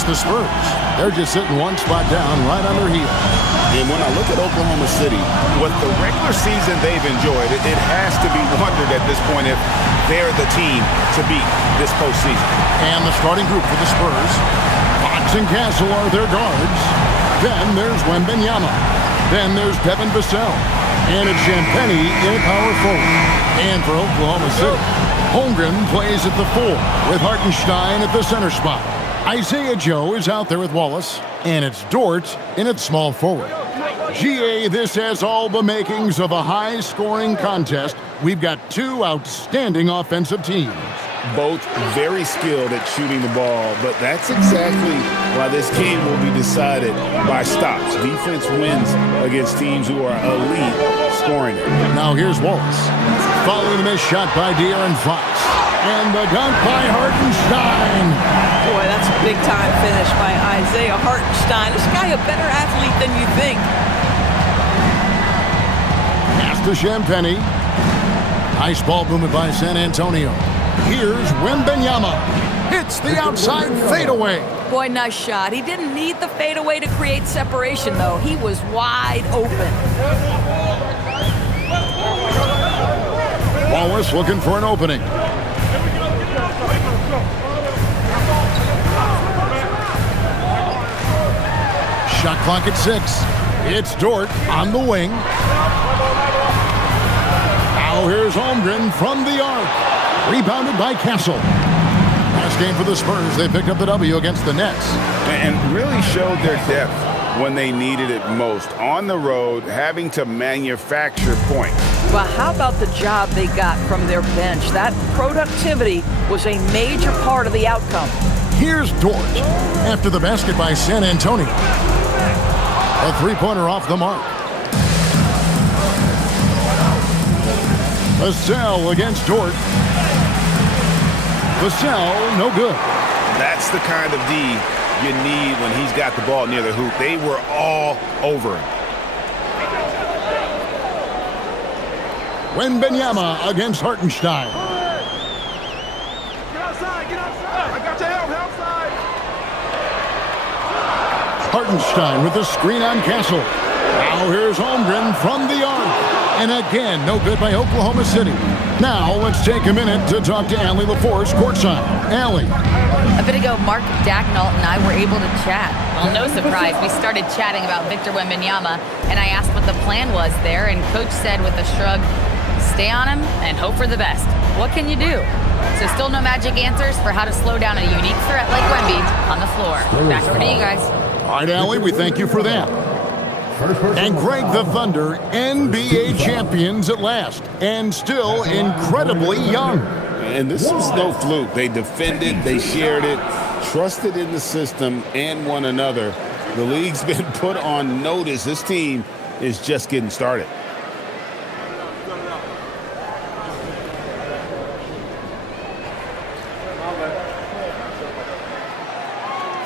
course, the Spurs. They're just sitting one spot down right on their heels. And when I look at Oklahoma City, with the regular season they've enjoyed, it has to be wondered at this point if they're the team to beat this postseason. And the starting group for the Spurs, Fox and Castle are their guards. Then there's Wembanyama. Then there's Devin Vassell. And it's Champagnie in power forward. And for Oklahoma City, Holmgren plays at the 4 with Hartenstein at the center spot. Isaiah Joe is out there with Wallace, and it's Dort in at small forward. GA, this has all the makings of a high-scoring contest. We've got two outstanding offensive teams. Both very skilled at shooting the ball, but that's exactly why this game will be decided by stops. Defense wins against teams who are elite scoring it. Now here's Wallace. Following the missed shot by De'Aaron Fox. And the dunk by Hartenstein. Boy, that's a big-time finish by Isaiah Hartenstein. This guy a better athlete than you think. Pass to Champagnie. Nice ball movement by San Antonio. Here's Wembanyama. Hits the outside fadeaway. Boy, nice shot. He didn't need the fadeaway to create separation, though. He was wide open. Wallace looking for an opening. Shot clock at 6. It's Dort on the wing. Now here's Holmgren from the arc. Rebounded by Castle. Last game for the Spurs, they picked up the W against the Nets. And really showed their depth when they needed it most. On the road, having to manufacture points. But how about the job they got from their bench? That productivity was a major part of the outcome. Here's Dort after the basket by San Antonio. A three-pointer off the mark. Vassell against Dort. Vassell, no good. That's the kind of D you need when he's got the ball near the hoop. They were all over him. Wembanyama against Hartenstein. Get outside, get outside. I got your help, outside. Hartenstein with the screen on Castle. Now here's Holmgren from the arc. And again, no good by Oklahoma City. Now let's take a minute to talk to Allie LaForce courtside. Allie. A bit ago, Mark Dagnall and I were able to chat. Well, no surprise, we started chatting about Victor Wembanyama, and I asked what the plan was there, and Coach said with a shrug, stay on him and hope for the best. What can you do? So still no magic answers for how to slow down a unique threat like Wemby on the floor. Back over to you guys. All right, Allie, we thank you for that. And Greg, the Thunder, NBA champions at last, and still incredibly young. And this was no fluke. They defended, they shared it, trusted in the system and one another. The league's been put on notice. This team is just getting started.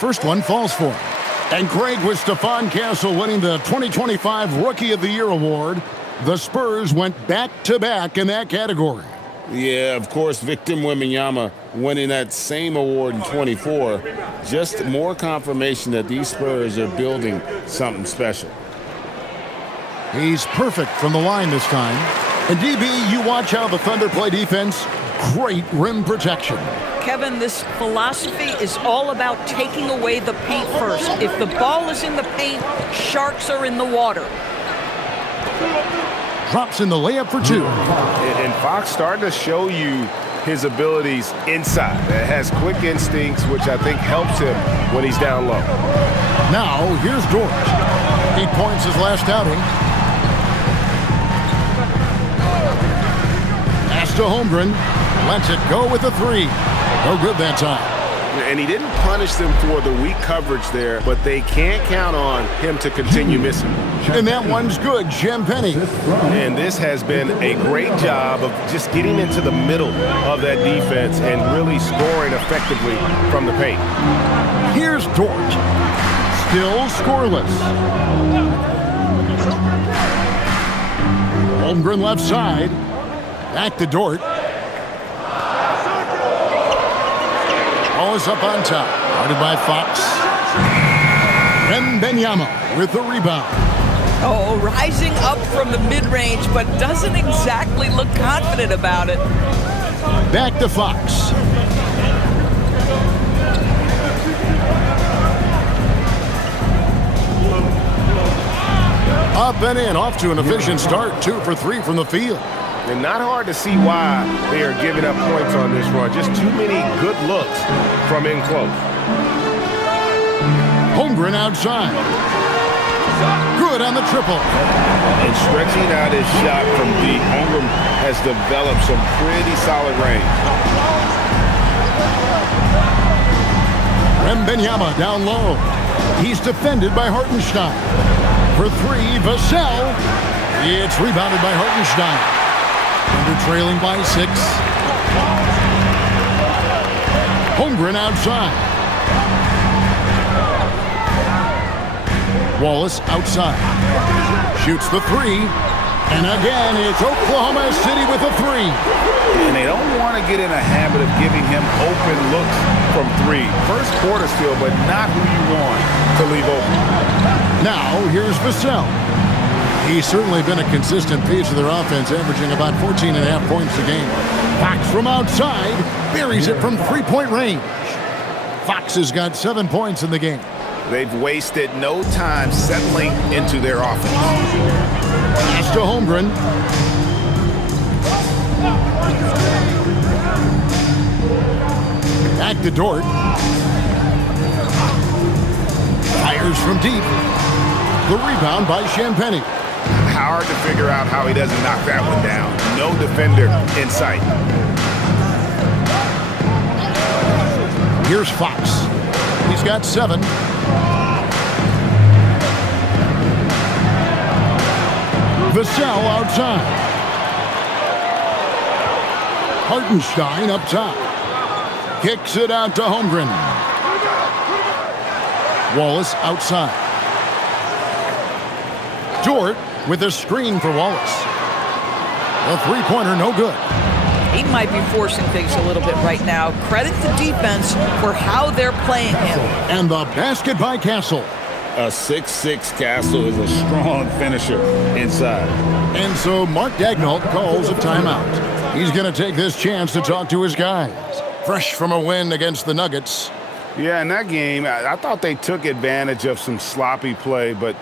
First one falls for him. And Greg, with Stephon Castle winning the 2025 Rookie of the Year award, the Spurs went back-to-back in that category. Yeah, of course, Victor Wembanyama winning that same award in 24. Just more confirmation that these Spurs are building something special. He's perfect from the line this time. And DB, you watch how the Thunder play defense. Great rim protection. Kevin, this philosophy is all about taking away the paint first. If the ball is in the paint, sharks are in the water. Drops in the layup for two. And Fox starting to show you his abilities inside. Has quick instincts, which I think helps him when he's down low. Now, here's Dort. 8 points his last outing. Pass to Holmgren. Lets it go with a three. No good that time. And he didn't punish them for the weak coverage there, but they can't count on him to continue missing. And that one's good, Champagnie. And this has been a great job of just getting into the middle of that defense and really scoring effectively from the paint. Here's Dort. Still scoreless. Holmgren left side. Back to Dort. Ball is up on top. Guarded by Fox. Wembanyama with the rebound. Oh, rising up from the mid-range, but doesn't exactly look confident about it. Back to Fox. Up and in, off to an efficient start. 2 for 3 from the field. And not hard to see why they are giving up points on this run. Just too many good looks from in close. Holmgren outside. Good on the triple. And stretching out his shot from deep, Holmgren has developed some pretty solid range. Wembanyama down low. He's defended by Hartenstein. For 3, Vassell. It's rebounded by Hartenstein. Under trailing by 6. Holmgren outside. Wallace outside. Shoots the 3. And again, it's Oklahoma City with a 3. And they don't want to get in a habit of giving him open looks from 3. First quarter still, but not who you want to leave open. Now, here's Vassell. He's certainly been a consistent piece of their offense, averaging about 14.5 points a game. Fox from outside buries it from 3-point range. Fox has got 7 points in the game. They've wasted no time settling into their offense. Pass to Holmgren. Back to Dort. Fires from deep. The rebound by Champagnie. Hard to figure out how he doesn't knock that one down. No defender in sight. Here's Fox. He's got 7. Vassell outside. Hartenstein up top. Kicks it out to Holmgren. Wallace outside. Dort with a screen for Wallace. A 3-pointer, no good. He might be forcing things a little bit right now. Credit the defense for how they're playing him. And the basket by Castle. A 6'6" Castle is a strong finisher inside. And so Mark Daigneault calls a timeout. He's going to take this chance to talk to his guys. Fresh from a win against the Nuggets. Yeah, in that game, I thought they took advantage of some sloppy play, but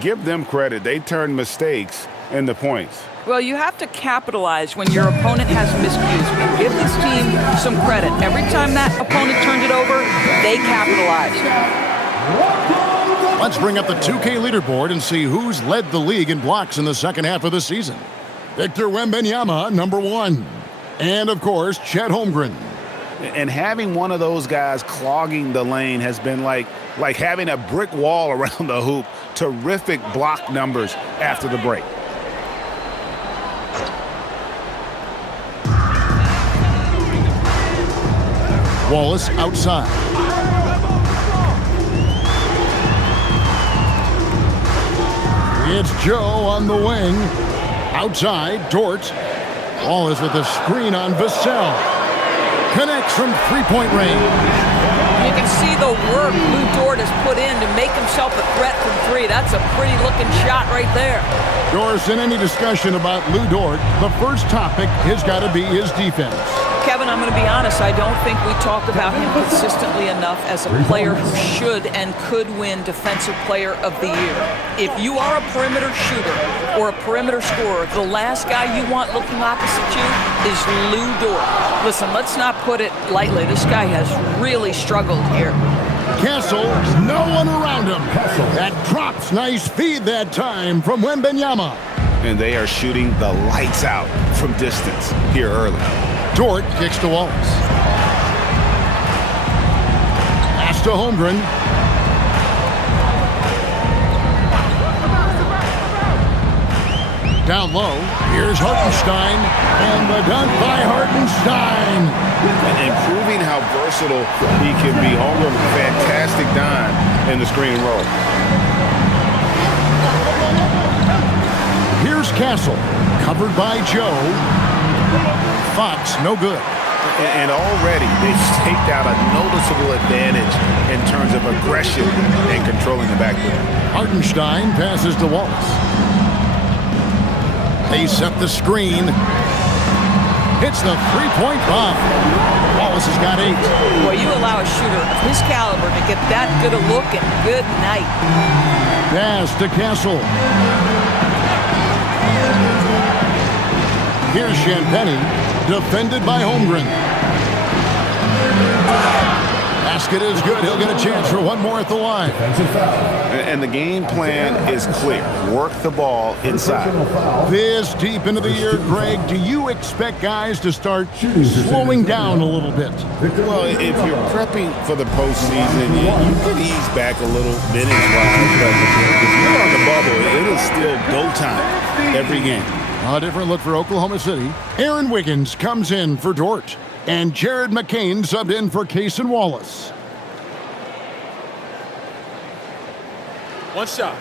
give them credit. They turned mistakes into points. Well, you have to capitalize when your opponent has miscues. And give this team some credit. Every time that opponent turned it over, they capitalized. Let's bring up the 2K leaderboard and see who's led the league in blocks in the second half of the season. Victor Wembanyama, number 1. And, of course, Chet Holmgren. And having one of those guys clogging the lane has been like having a brick wall around the hoop. Terrific block numbers after the break. Wallace outside. It's Joe on the wing. Outside, Dort. Wallace with a screen on Vassell. Connects from 3-point range. You can see the work Lou Dort has put in to make himself a threat from 3. That's a pretty looking shot right there. Doris, in any discussion about Lou Dort, the first topic has got to be his defense. Kevin, I'm going to be honest. I don't think we talk about him consistently enough as a player who should and could win Defensive Player of the Year. If you are a perimeter shooter or a perimeter scorer, the last guy you want looking opposite you is Lou Dort. Listen, let's not put it lightly. This guy has really struggled here. Castle, no one around him. That drops. Nice feed that time from Wembanyama. And they are shooting the lights out from distance here early. Dort kicks to Wallace. Pass to Holmgren. Down low, here's Hartenstein, and the dunk by Hartenstein. And proving how versatile he can be. Holmgren, fantastic dime in the screen and roll. Here's Castle, covered by Joe. Fox, no good. And already they've staked out a noticeable advantage in terms of aggression and controlling the backcourt. Hartenstein passes to Wallace. They set the screen. Hits the three-point bomb. Wallace has got 8. Boy, you allow a shooter of his caliber to get that good a look, and good night. Pass to Castle. Here's Champagny, defended by Holmgren. Basket is good. He'll get a chance for one more at the line. And the game plan is clear. Work the ball inside. This deep into the year, Greg, do you expect guys to start slowing down a little bit? Well, if you're prepping for the postseason, you could ease back a little minutes-wise. But if you're on the bubble, it is still go time every game. A different look for Oklahoma City. Aaron Wiggins comes in for Dort. And Jared McCain subbed in for Cason Wallace. One shot.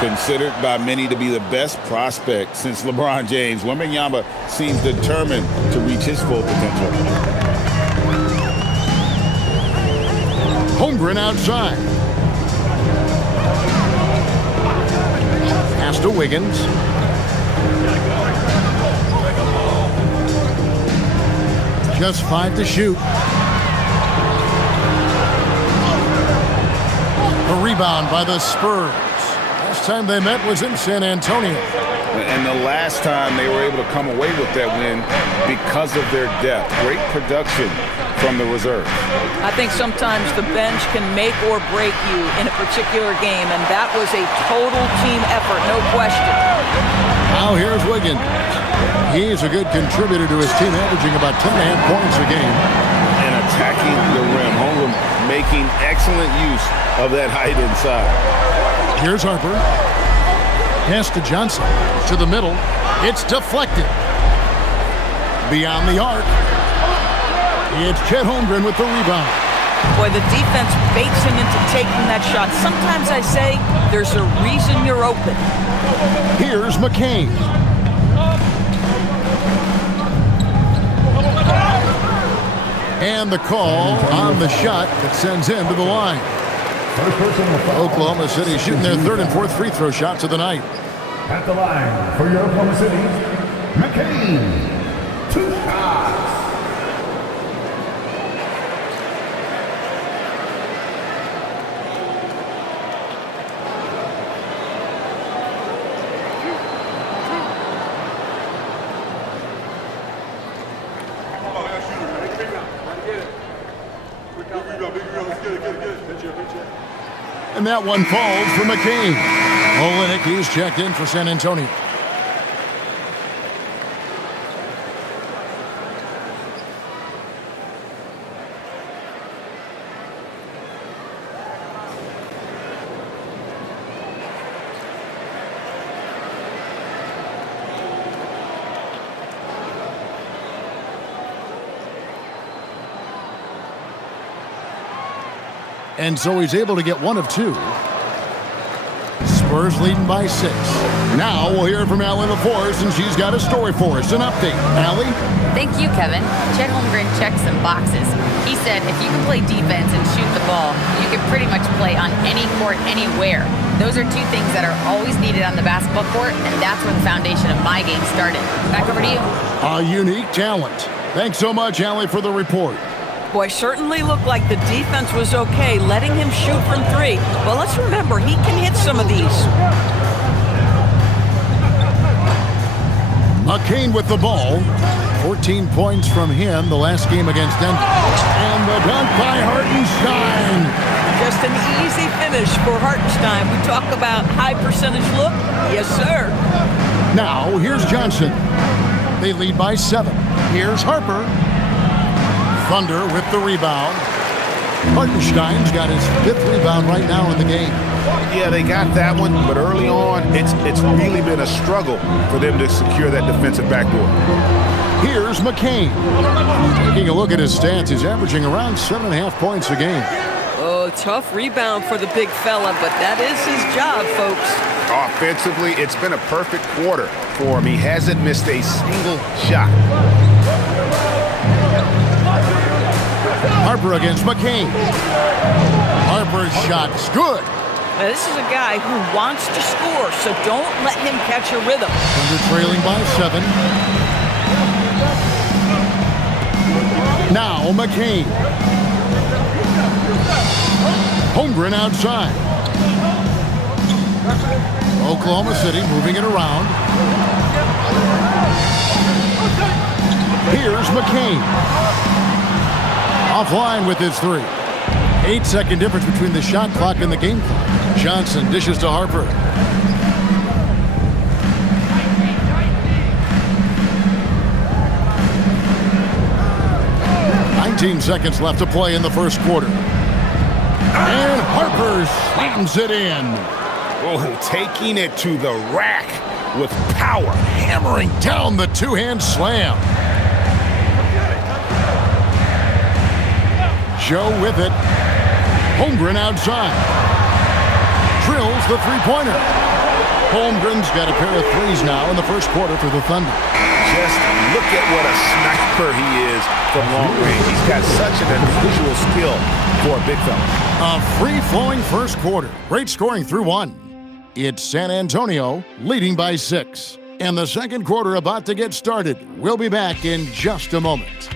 Considered by many to be the best prospect since LeBron James, Wembanyama seems determined to reach his full potential. Holmgren outside. Pass to Wiggins. Just 5 to shoot. A rebound by the Spurs. Last time they met was in San Antonio. And the last time they were able to come away with that win because of their depth. Great production from the reserves. I think sometimes the bench can make or break you in a particular game, and that was a total team effort, no question. Now here's Wiggins. He's a good contributor to his team, averaging about 10.5 points a game. And attacking the rim. Holmgren making excellent use of that height inside. Here's Harper. Pass to Johnson. To the middle. It's deflected. Beyond the arc. It's Chet Holmgren with the rebound. Boy, the defense baits him into taking that shot. Sometimes I say there's a reason you're open. Here's McCain. And the call on the shot that sends him to the line. Oklahoma City shooting their 3rd and 4th free throw shots of the night. At the line for your Oklahoma City, McCain. 2 shots. And that one falls for McCain. Olenek, he's checked in for San Antonio. And so he's able to get 1 of 2. Spurs leading by 6. Now we'll hear from Allie LaForce, and she's got a story for us. An update. Allie? Thank you, Kevin. Chet Holmgren checked some boxes. He said if you can play defense and shoot the ball, you can pretty much play on any court, anywhere. Those are 2 things that are always needed on the basketball court, and that's where the foundation of my game started. Back over to you. A unique talent. Thanks so much, Allie, for the report. Boy, certainly looked like the defense was okay, letting him shoot from 3. But let's remember, he can hit some of these. McCain with the ball. 14 points from him the last game against Denver. And the dunk by Hartenstein. Just an easy finish for Hartenstein. We talk about high percentage look. Yes, sir. Now, here's Johnson. They lead by 7. Here's Harper. Thunder with the rebound. Hartenstein's got his 5th rebound right now in the game. Yeah, they got that one, but early on, it's really been a struggle for them to secure that defensive backboard. Here's McCain. Taking a look at his stats, he's averaging around 7.5 points a game. Oh, tough rebound for the big fella, but that is his job, folks. Offensively, it's been a perfect quarter for him. He hasn't missed a single shot. Harper against McCain. Harper's shot's good. Now, this is a guy who wants to score, so don't let him catch a rhythm. Thunder trailing by 7. Now McCain. Holmgren outside. Oklahoma City moving it around. Here's McCain. Offline with his 3. 8-second difference between the shot clock and the game clock. Johnson dishes to Harper. Seconds left to play in the first quarter. And Harper slams it in. Oh, taking it to the rack with power. Hammering down the two-hand slam. Joe with it. Holmgren outside. Drills the three-pointer. Holmgren's got a pair of threes now in the first quarter for the Thunder. Just look at what a sniper he is from long range. He's got such an unusual skill for a big fella. A free-flowing first quarter. Great scoring through 1. It's San Antonio leading by 6. And the second quarter about to get started. We'll be back in just a moment.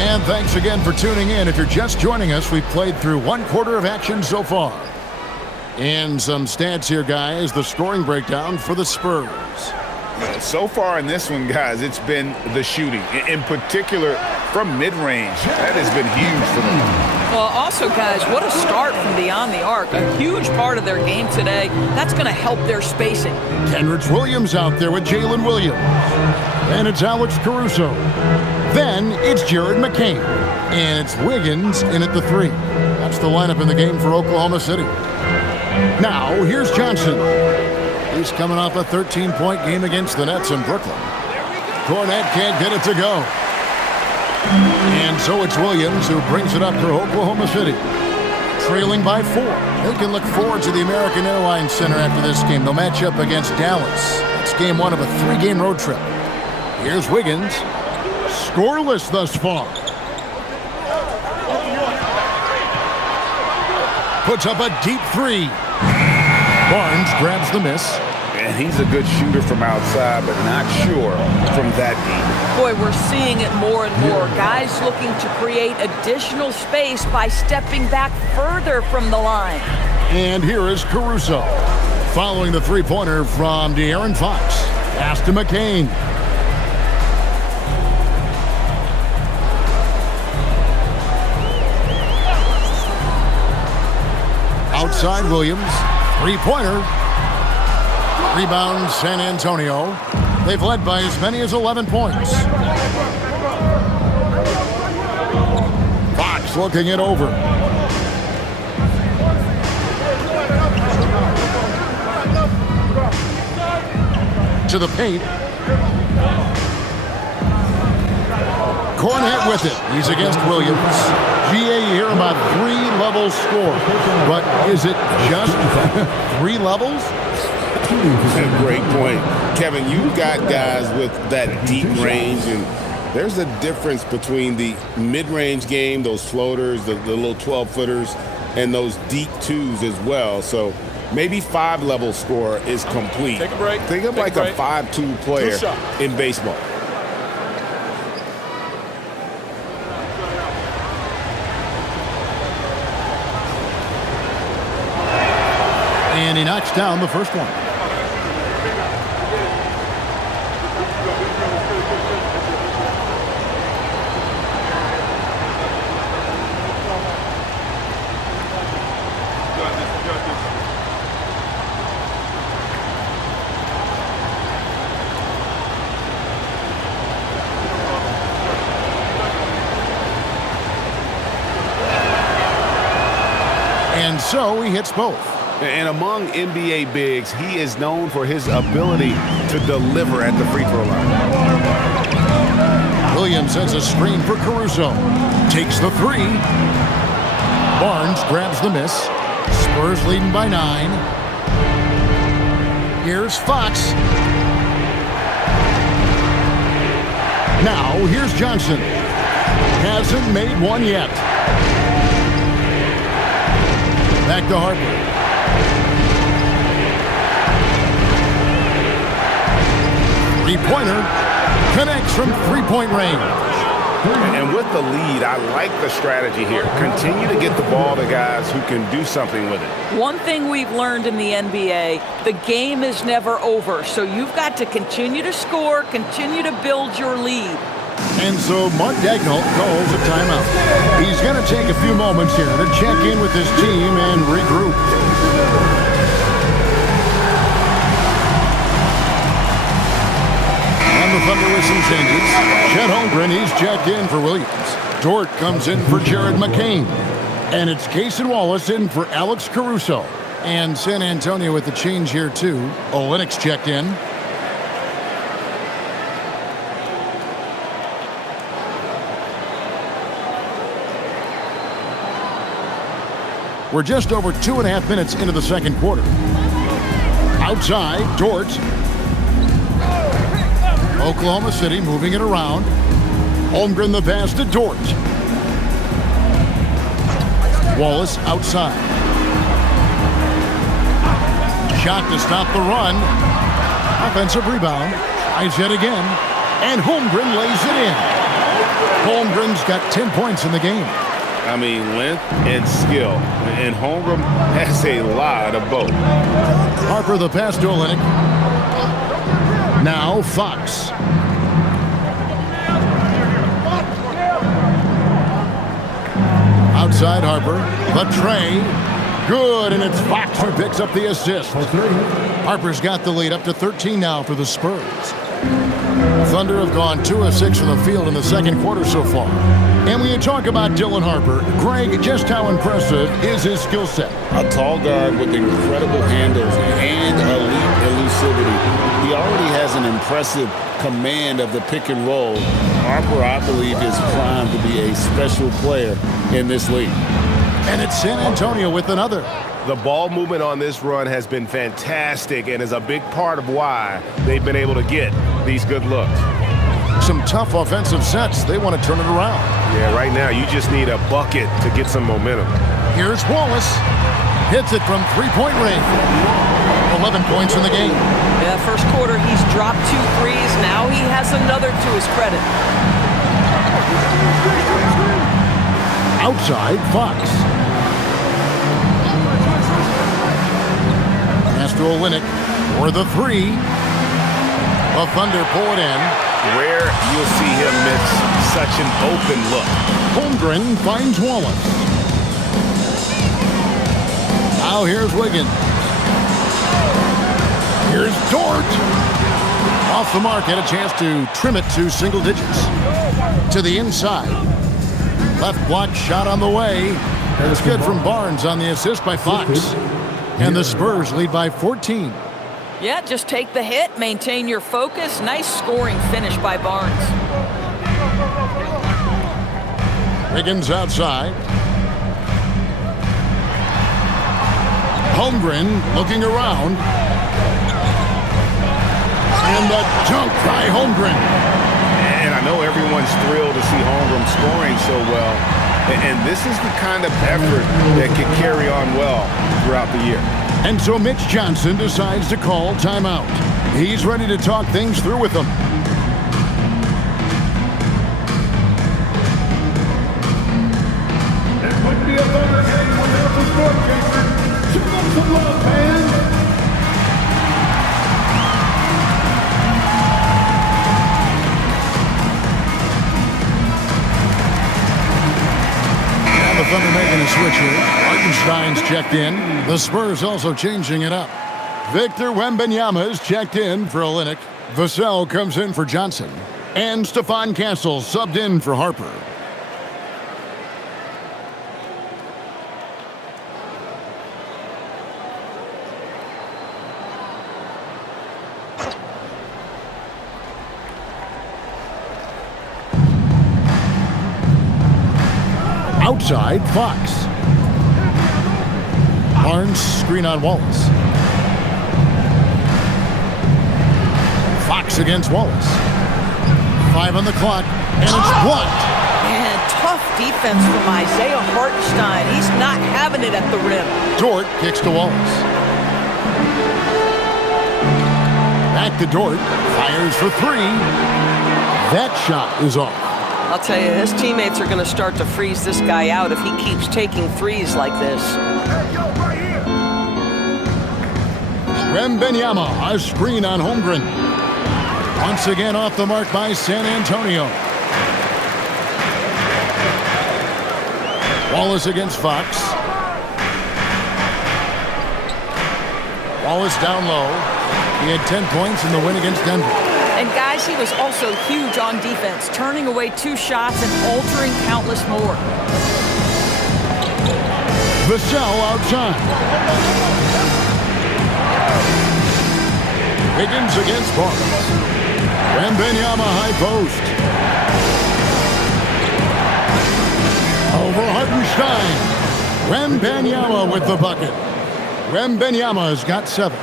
And thanks again for tuning in. If you're just joining us, we've played through one quarter of action so far. And some stats here, guys. The scoring breakdown for the Spurs. So far in this one, guys, it's been the shooting. In particular, from mid-range. That has been huge for them. Well, also, guys, what a start from beyond the arc. A huge part of their game today. That's going to help their spacing. Kenrich Williams out there with Jalen Williams. And it's Alex Caruso. Then it's Jared McCain. And it's Wiggins in at the 3. That's the lineup in the game for Oklahoma City. Now, here's Johnson. He's coming off a 13-point game against the Nets in Brooklyn. Cornette can't get it to go. And so it's Williams who brings it up for Oklahoma City. Trailing by 4. They can look forward to the American Airlines Center after this game. They'll match up against Dallas. It's game 1 of a 3-game road trip. Here's Wiggins. Scoreless thus far. Puts up a deep 3. Barnes grabs the miss. And he's a good shooter from outside, but not sure from that deep. Boy, we're seeing it more and more. Guys looking to create additional space by stepping back further from the line. And here is Caruso. Following the three-pointer from De'Aaron Fox. Pass to McCain. Outside Williams. Three-pointer. Rebound San Antonio. They've led by as many as 11 points. Fox looking it over. To the paint. Cornette with it. He's against Williams. GA, you hear about 3-level score. But is it just 3 levels? Great point. Kevin, you've got guys with that deep range, and there's a difference between the mid-range game, those floaters, the little 12-footers, and those deep 2s as well. So maybe 5-level score is complete. Take a break. Think of like a 5-2 player in baseball. And he knocks down the first one. so he hits both. And among NBA bigs, he is known for his ability to deliver at the free throw line. Williams sends a screen for Caruso. Takes the three. Barnes grabs the miss. Spurs leading by 9. Here's Fox. Now, here's Johnson. Hasn't made one yet. Back to Harper. Three-pointer. Connects from three-point range. And with the lead, I like the strategy here. Continue to get the ball to guys who can do something with it. One thing we've learned in the NBA, the game is never over. So you've got to continue to score, continue to build your lead. And so Mark Daigneault calls a timeout. He's going to take a few moments here to check in with his team and regroup. And the Thunder with some changes. Chet Holmgren, he's checked in for Williams. Dort comes in for Jared McCain. And it's Cason Wallace in for Alex Caruso. And San Antonio with the change here too. Lynx checked in. We're just over 2.5 minutes into the second quarter. Outside, Dort. Oklahoma City moving it around. Holmgren the pass to Dort. Wallace outside. Shot to stop the run. Offensive rebound. Tries yet again. And Holmgren lays it in. Holmgren's got 10 points in the game. I mean, length and skill. And Holmgren has a lot of both. Harper the pass to Olynyk. Now Fox. Outside Harper. The tray. Good, and it's Fox who picks up the assist. Harper's got the lead up to 13 now for the Spurs. Thunder have gone 2 of 6 from the field in the second quarter so far. And when you talk about Dylan Harper, Greg, just how impressive is his skill set? A tall guard with incredible handles and elite elusivity. He already has an impressive command of the pick and roll. Harper, I believe, is primed to be a special player in this league. And it's San Antonio with another. The ball movement on this run has been fantastic and is a big part of why they've been able to get these good looks. Some tough offensive sets. They want to turn it around. Yeah, right now you just need a bucket to get some momentum. Here's Wallace. Hits it from three-point range. 11 points in the game. Yeah, first quarter he's dropped 2 threes. Now he has another to his credit. Outside, Fox. Pass to Olynyk for the 3. The Thunder pull it in. Rare you'll see him miss such an open look. Holmgren finds Wallace. Now here's Wiggins. Here's Dort. Off the mark, had a chance to trim it to single digits. To the inside. Left block shot on the way. It's good from Barnes on the assist by Fox. And the Spurs lead by 14. Yeah, just take the hit, maintain your focus. Nice scoring finish by Barnes. Wiggins outside. Holmgren looking around. And the dunk by Holmgren. And I know everyone's thrilled to see Holmgren scoring so well. And this is the kind of effort that can carry on well throughout the year. And so Mitch Johnson decides to call timeout. He's ready to talk things through with them. It would be a Thunder game without the score chaser. Show them some love, fans. The Thunder making a switch here. Hartenstein's checked in. The Spurs also changing it up. Victor Wembanyama is checked in for Olynyk. Vassell comes in for Johnson. And Stephon Castle subbed in for Harper. Outside, Fox. Barnes screen on Wallace. Fox against Wallace. 5 on the clock, and it's blocked. Man, tough defense from Isaiah Hartenstein. He's not having it at the rim. Dort kicks to Wallace. Back to Dort. Fires for 3. That shot is off. I'll tell you, his teammates are going to start to freeze this guy out if he keeps taking threes like this. Wembanyama, a screen on Holmgren. Once again off the mark by San Antonio. Wallace against Fox. Wallace down low. He had 10 points in the win against Denver. And guys, he was also huge on defense, turning away 2 shots and altering countless more. Vassell outside. Higgins against Barnes. Wembanyama high post. Over Hartenstein. Wembanyama with the bucket. Wembanyama's got 7.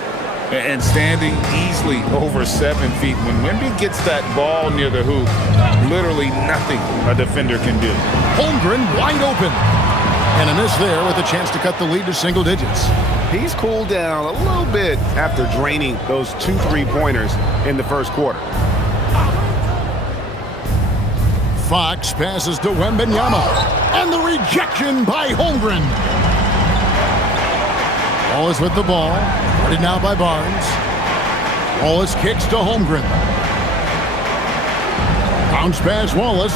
And standing easily over 7 feet. When Wemby gets that ball near the hoop, literally nothing a defender can do. Holmgren wide open. And a miss there with a chance to cut the lead to single digits. He's cooled down a little bit after draining those 2 3-pointers in the first quarter. Fox passes to Wembanyama. And the rejection by Holmgren. Wallace with the ball. Guarded now by Barnes. Wallace kicks to Holmgren. Bounce pass Wallace.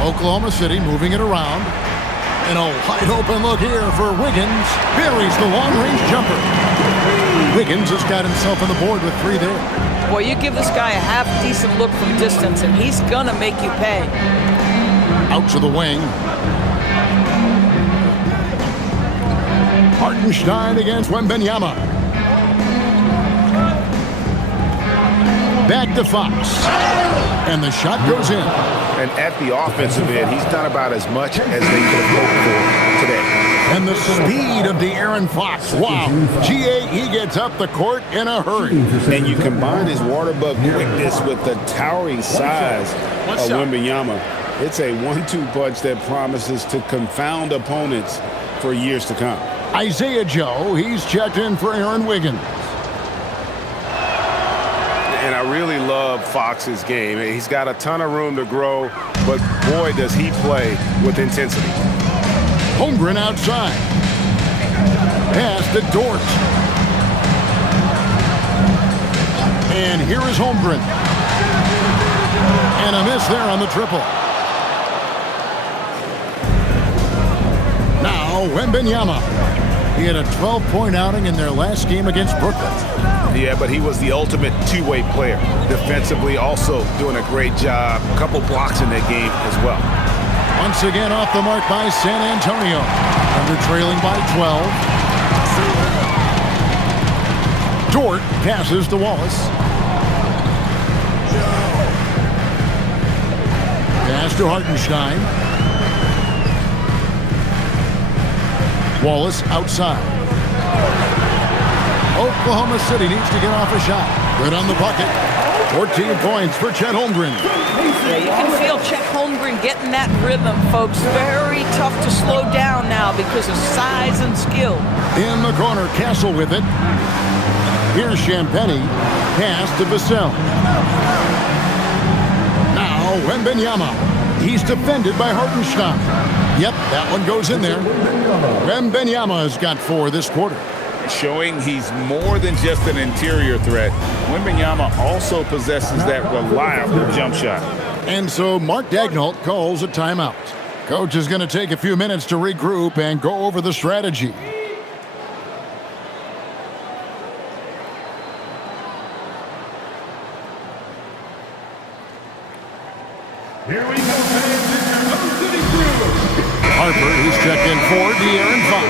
Oklahoma City moving it around. And a wide open look here for Wiggins. Buries the long-range jumper. Wiggins has got himself on the board with 3 there. Boy, you give this guy a half-decent look from distance, and he's going to make you pay. Out to the wing. Hartenstein against Wembanyama. Back to Fox. And the shot goes in. And at the offensive end, he's done about as much as they could have hoped for today. And the speed of De'Aaron Fox. Wow. G.A., he gets up the court in a hurry. And you combine his water bug quickness with the towering size of Wembanyama. It's a 1-2 punch that promises to confound opponents for years to come. Isaiah Joe, he's checked in for Aaron Wiggins. And I really love Fox's game. He's got a ton of room to grow, but boy, does he play with intensity. Holmgren outside. Pass to Dort. And here is Holmgren. And a miss there on the triple. Now Wembanyama. He had a 12-point outing in their last game against Brooklyn. Yeah, but he was the ultimate two-way player. Defensively, also doing a great job. A couple blocks in that game as well. Once again off the mark by San Antonio. Under trailing by 12. Dort passes to Wallace. Pass to Hartenstein. Wallace outside. Oklahoma City needs to get off a shot. Good on the bucket. 14 points for Chet Holmgren. Yeah, you can feel Chet Holmgren getting that rhythm, folks. Very tough to slow down now because of size and skill. In the corner, Castle with it. Here's Champagnie. Pass to Vassell. Now Wembanyama. He's defended by Hartenstein. Yep, that one goes in there. Wembanyama has got 4 this quarter. Showing he's more than just an interior threat. Wembanyama also possesses that reliable jump shot. And so Mark Daigneault calls a timeout. Coach is going to take a few minutes to regroup and go over the strategy. Here we go, fans. It's your Oak City crew. Harper, who's checked in for De'Aaron Fox.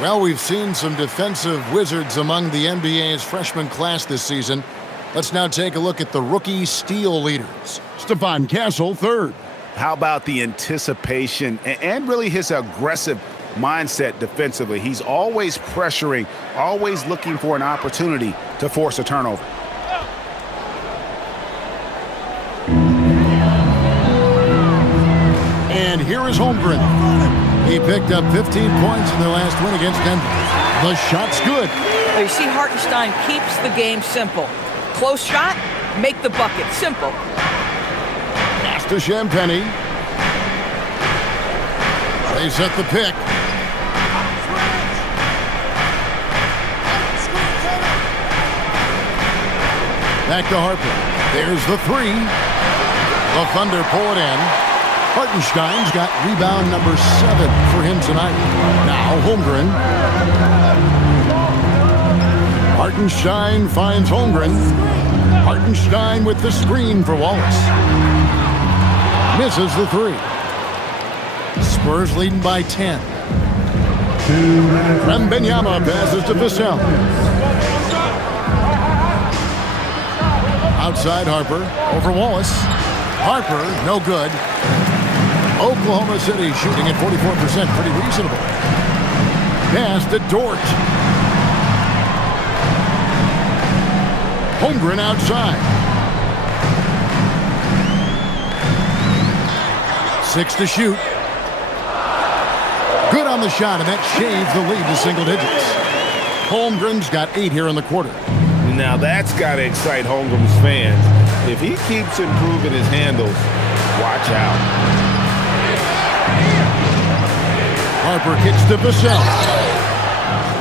Well, we've seen some defensive wizards among the NBA's freshman class this season. Let's now take a look at the rookie steal leaders. Stephon Castle, 3rd. How about the anticipation and really his aggressive mindset defensively? He's always pressuring, always looking for an opportunity to force a turnover. And here is Holmgren. He picked up 15 points in their last win against Denver. The shot's good. You see, Hartenstein keeps the game simple. Close shot, make the bucket. Simple. Pass to Champagnie. They set the pick. Back to Harper. There's the three. The Thunder pull it in. Hartenstein's got rebound number 7 for him tonight. Now Holmgren. Hartenstein finds Holmgren. Hartenstein with the screen for Wallace. Misses the three. Spurs leading by 10. Wembanyama passes to Vassell. Outside Harper, over Wallace. Harper, no good. Oklahoma City shooting at 44%, pretty reasonable. Pass to Dort. Holmgren outside. 6 to shoot. Good on the shot, and that shaves the lead to single digits. Holmgren's got 8 here in the quarter. Now that's got to excite Holmgren's fans. If he keeps improving his handles, watch out. Harper kicks to Vassell.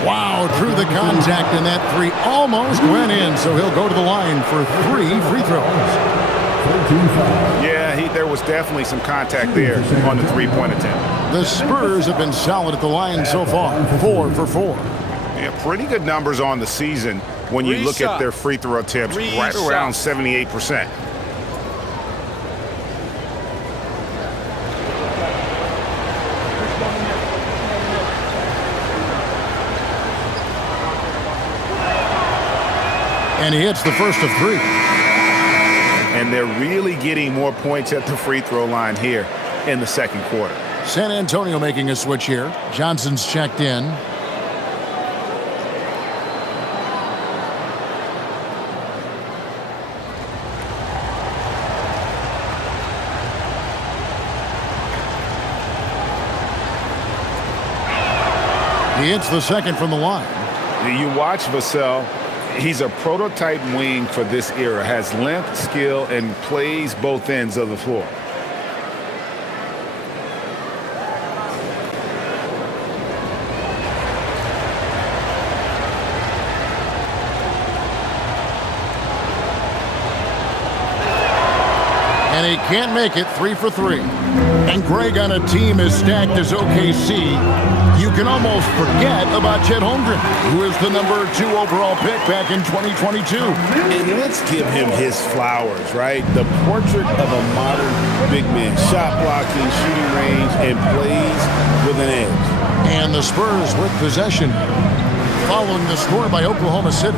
Wow, through the contact, and that three almost went in, so he'll go to the line for 3 free throws. Yeah, there was definitely some contact there on the three-point attempt. The Spurs have been solid at the line so far, 4 for 4. Yeah, pretty good numbers on the season when you look at their free throw attempts, right around 78%. And he hits the first of 3. And they're really getting more points at the free throw line here in the second quarter. San Antonio making a switch here. Johnson's checked in. He hits the second from the line. You watch Vassell. He's a prototype wing for this era. Has length, skill, and plays both ends of the floor. And he can't make it. 3 for 3. And Greg, on a team as stacked as OKC, you can almost forget about Chet Holmgren, who is the number 2 overall pick back in 2022. And let's give him his flowers, right? The portrait of a modern big man. Shot blocking, shooting range, and plays with an edge. And the Spurs with possession, following the score by Oklahoma City.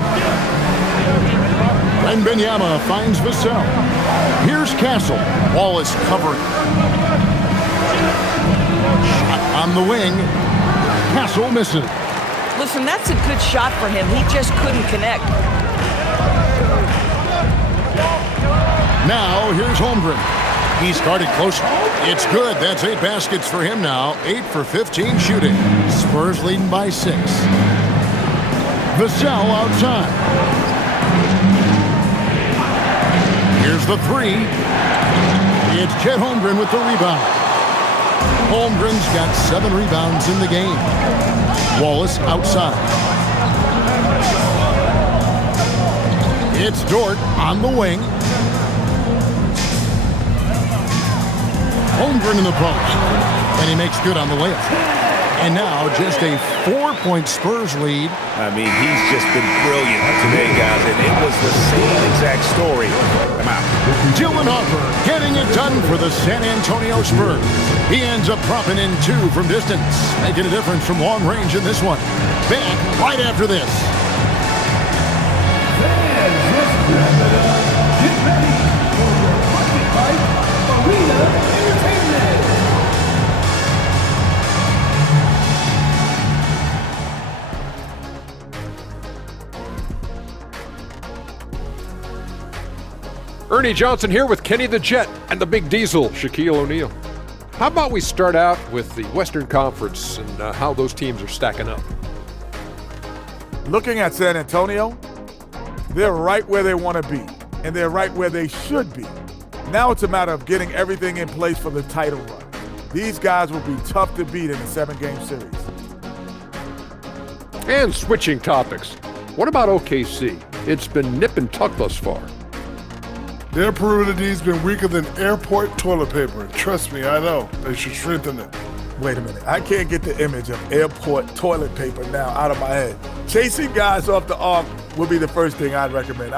Wembanyama finds Vassell. Here's Castle. Wallace covered. Shot on the wing. Castle misses. Listen, that's a good shot for him. He just couldn't connect. Now, here's Holmgren. He's guarded close. It's good. That's 8 baskets for him now. 8 for 15 shooting. Spurs leading by 6. Vassell outside. Here's the 3. It's Chet Holmgren with the rebound. Holmgren's got 7 rebounds in the game. Wallace outside. It's Dort on the wing. Holmgren in the post. And he makes good on the layup. And now just a 4-point Spurs lead. I mean, he's just been brilliant today, guys. And it was the same exact story. Come out. Dylan Harper getting it done for the San Antonio Spurs. He ends up dropping in 2 from distance, making a difference from long range in this one. Back right after this. Fans, let's wrap it up. Get ready for your Bucket Fight Arena Ernie Johnson here with Kenny the Jet and the Big Diesel, Shaquille O'Neal. How about we start out with the Western Conference and how those teams are stacking up? Looking at San Antonio, they're right where they want to be, and they're right where they should be. Now it's a matter of getting everything in place for the title run. These guys will be tough to beat in a 7-game series. And switching topics, what about OKC? It's been nip and tuck thus far. Their perimeter D's been weaker than airport toilet paper. Trust me, I know. They should strengthen it. Wait a minute. I can't get the image of airport toilet paper now out of my head. Chasing guys off the arc would be the first thing I'd recommend.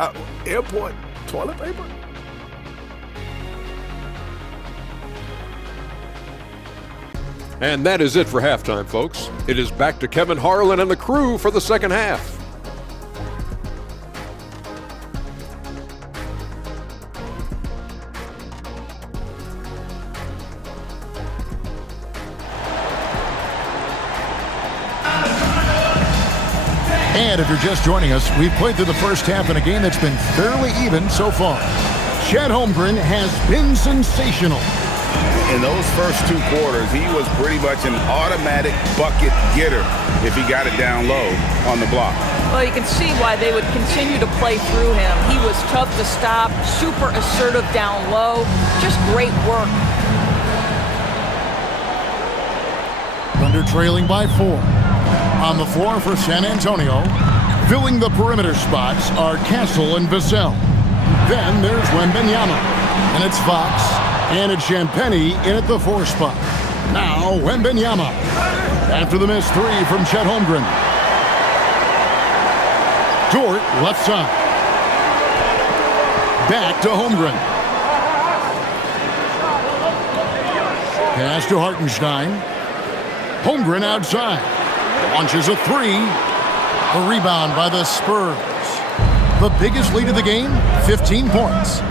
Airport toilet paper? And that is it for halftime, folks. It is back to Kevin Harlan and the crew for the second half. And if you're just joining us, we've played through the first half in a game that's been fairly even so far. Chet Holmgren has been sensational. In those first 2 quarters, he was pretty much an automatic bucket getter if he got it down low on the block. Well, you can see why they would continue to play through him. He was tough to stop, super assertive down low, just great work. Thunder trailing by 4. On the floor for San Antonio, filling the perimeter spots are Castle and Vassell. Then there's Wembanyama, and it's Fox, and it's Champagnie in at the 4 spot. Now Wembanyama, after the missed 3 from Chet Holmgren. Dort left side. Back to Holmgren. Pass to Hartenstein. Holmgren outside. Launches a 3. The rebound by the Spurs. The biggest lead of the game, 15 points.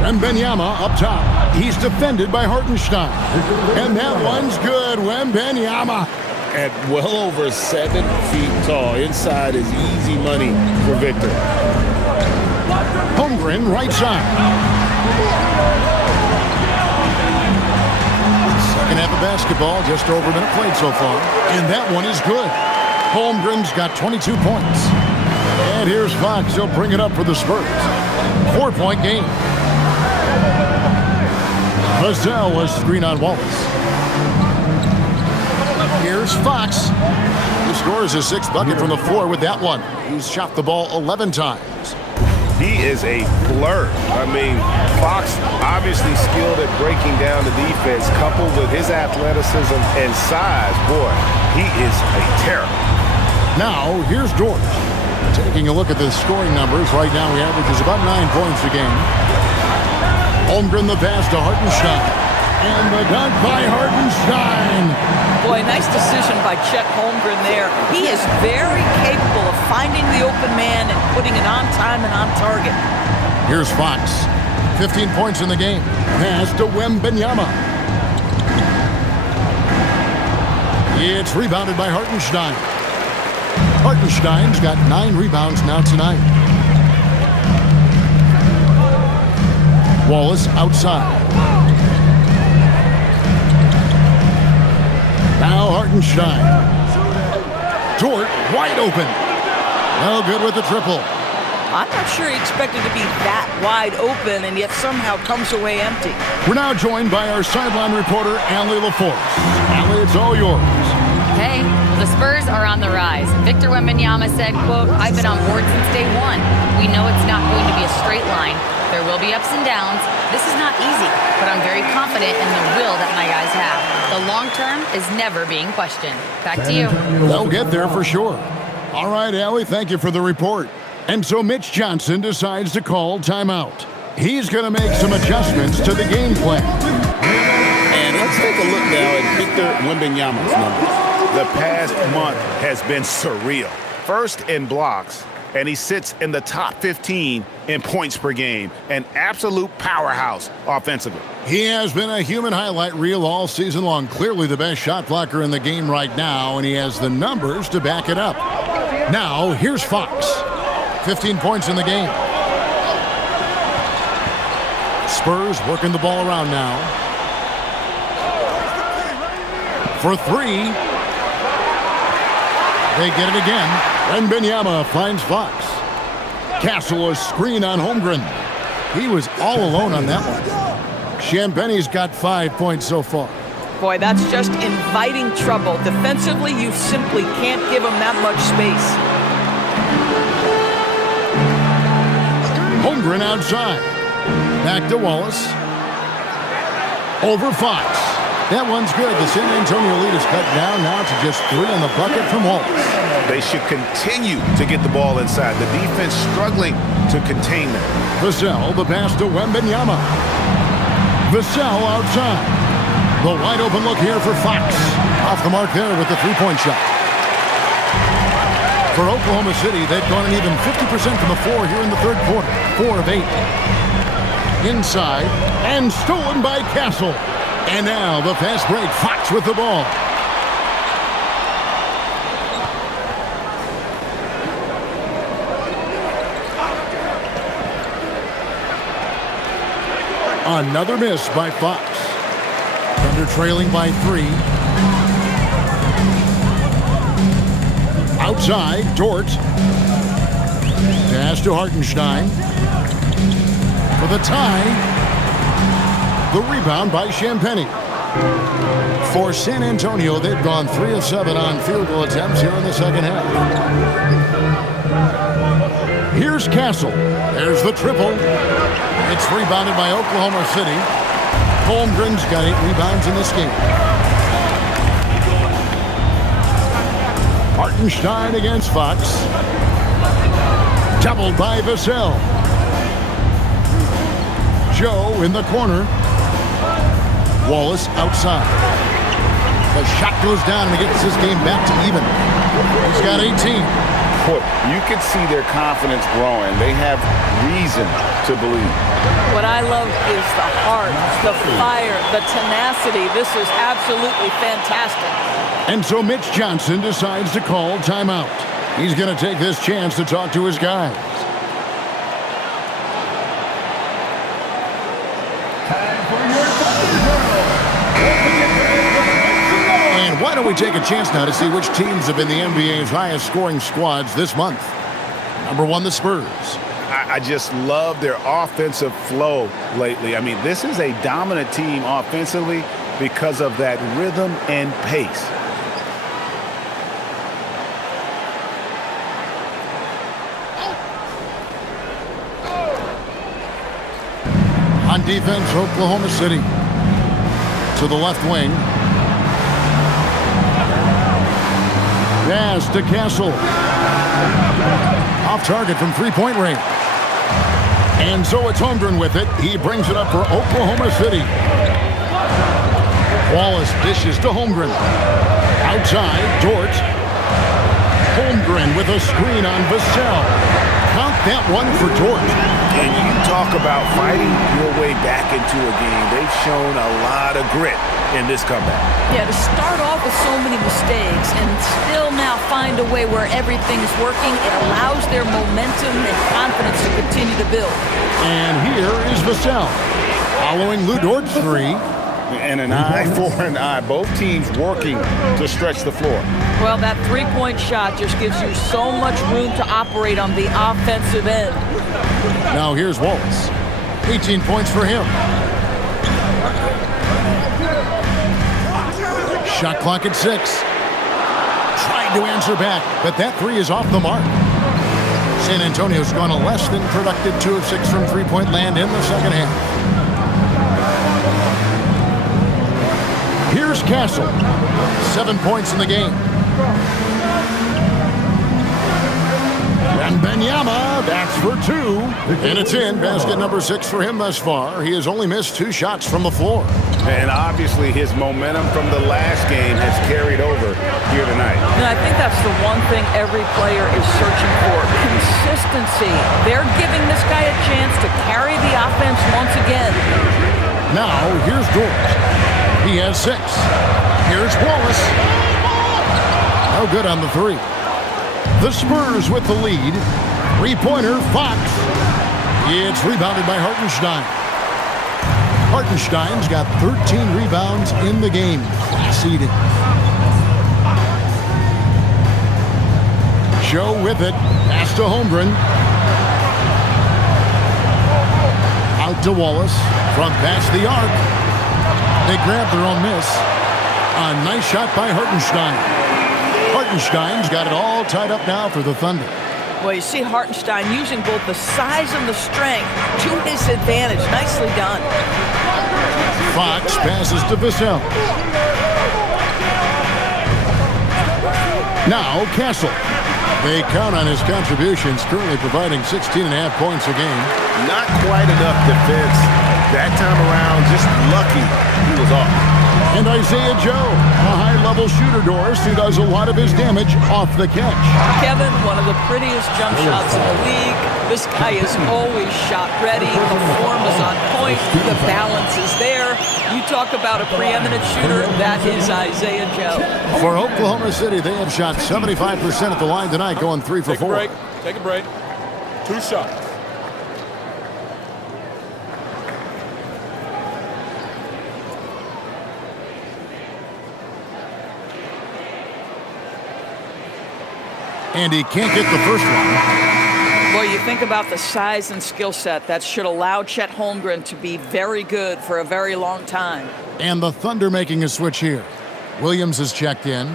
Wembanyama up top. He's defended by Hartenstein. And that one's good. Wembanyama. At well over 7 feet tall. Inside is easy money for Victor. Holmgren right side. Second half of basketball, just over a minute played so far. And that one is good. Holmgren's got 22 points. And here's Fox. He'll bring it up for the Spurs. 4-point game. Vassell was screen on Wallace. Here's Fox. He scores his 6th bucket from the floor with that one. He's shot the ball 11 times. He is a flirt. I mean, Fox obviously skilled at breaking down the defense, coupled with his athleticism and size. Boy, he is a terror. Now, here's Dort. Taking a look at the scoring numbers, right now he averages about 9 points a game. Holmgren the pass to Hartenstein. And the dunk by Hartenstein. Boy, nice decision by Chet Holmgren there. He is very capable of finding the open man and putting it on time and on target. Here's Fox. 15 points in the game. Pass to Wembanyama. It's rebounded by Hartenstein. Hartenstein's got 9 rebounds now tonight. Wallace outside. Now Hartenstein. Dort wide open. No good with the triple. I'm not sure he expected to be that wide open and yet somehow comes away empty. We're now joined by our sideline reporter, Allie LaForce. Allie, it's all yours. Hey, the Spurs are on the rise. Victor Wembanyama said, quote, "I've been on board since day one. We know it's not going to be a straight line. There will be ups and downs. This is not easy, but I'm very confident in the will that my guys have. The long term is never being questioned." Back to you. They'll get there for sure. All right, Allie, thank you for the report. And so Mitch Johnson decides to call timeout. He's going to make some adjustments to the game plan. And let's take a look now at Victor Wembanyama's numbers. The past month has been surreal. First in blocks, and he sits in the top 15 in points per game. An absolute powerhouse offensively. He has been a human highlight reel all season long. Clearly the best shot blocker in the game right now, and he has the numbers to back it up. Now, here's Fox. 15 points in the game. Spurs working the ball around now. For three. They get it again. And Wembanyama finds Fox. Castle a screen on Holmgren. He was all alone on that one. Champagne's got 5 points so far. Boy, that's just inviting trouble. Defensively, you simply can't give him that much space. Holmgren outside. Back to Wallace. Over Fox. That one's good. The San Antonio lead is cut down now to just 3 on the bucket from Wallace. They should continue to get the ball inside. The defense struggling to contain them. Vassell, the pass to Wembanyama. Vassell outside. The wide open look here for Fox. Off the mark there with the three-point shot. For Oklahoma City, they've gone an even 50% from the floor here in the third quarter. 4 of 8. Inside, and stolen by Castle. And now the fast break. Fox with the ball. Another miss by Fox. Thunder trailing by 3. Outside, Dort. Pass to Hartenstein. For the tie. The rebound by Champagnie. For San Antonio, they've gone 3 of 7 on field goal attempts here in the second half. Here's Castle. There's the triple. It's rebounded by Oklahoma City. Holmgren's got 8 rebounds in this game. Hartenstein against Fox. Doubled by Vassell. Joe in the corner. Wallace outside. The shot goes down and he gets this game back to even. He's got 18. Boy, you can see their confidence growing. They have reason to believe. What I love is the heart, the fire, the tenacity. This is absolutely fantastic. And so Mitch Johnson decides to call timeout. He's going to take this chance to talk to his guys. And why don't we take a chance now to see which teams have been the NBA's highest scoring squads this month. Number 1, the Spurs. I just love their offensive flow lately. I mean, this is a dominant team offensively because of that rhythm and pace. On defense, Oklahoma City. To the left wing. Pass to Castle. Off target from three-point range. And so it's Holmgren with it. He brings it up for Oklahoma City. Wallace dishes to Holmgren. Outside, Dort. Holmgren with a screen on Vassell. Count that one for Dort. And you talk about fighting your way back into a game. They've shown a lot of grit in this comeback. Yeah, to start off with so many mistakes and still now find a way where everything's working, it allows their momentum and confidence to continue to build. And here is Vassell. Following Lou Dort's 3. And an eye for an eye. Both teams working to stretch the floor. Well, that three-point shot just gives you so much room to operate on the offensive end. Now here's Wallace. 18 points for him. Shot clock at 6. Trying to answer back, but that 3 is off the mark. San Antonio's gone a less than productive 2 of 6 from three-point land in the second half. Here's Castle. 7 points in the game. And Wembanyama, that's for 2. And it's in. Basket number 6 for him thus far. He has only missed 2 shots from the floor. And obviously his momentum from the last game has carried over here tonight. And I I think that's the one thing every player is searching for. Consistency. They're giving this guy a chance to carry the offense once again. Now, here's Dort. He has 6. Here's Wallace. No good on the 3. The Spurs with the lead. 3-pointer, Fox. It's rebounded by Hartenstein. Hartenstein's got 13 rebounds in the game. Seeded. Joe with it. Pass to Holmgren. Out to Wallace. Front past the arc. They grab their own miss. A nice shot by Hartenstein. Hartenstein's got it all tied up now for the Thunder. Well, you see Hartenstein using both the size and the strength to his advantage. Nicely done. Fox passes to Vassell. Now Castle. They count on his contributions, currently providing 16.5 points a game. Not quite enough defense that time around. Just lucky he was off. And Isaiah Joe, a high-level shooter, Doris, who does a lot of his damage off the catch. Kevin, one of the prettiest jump shots in the league. This guy is always shot ready. The form is on point. The balance is there. You talk about a preeminent shooter, that is Isaiah Joe. For Oklahoma City, they have shot 75% at the line tonight, going 3 for 4. Take a break. 2 shots. And he can't get the first one. Well, you think about the size and skill set. That should allow Chet Holmgren to be very good for a very long time. And the Thunder making a switch here. Williams is checked in.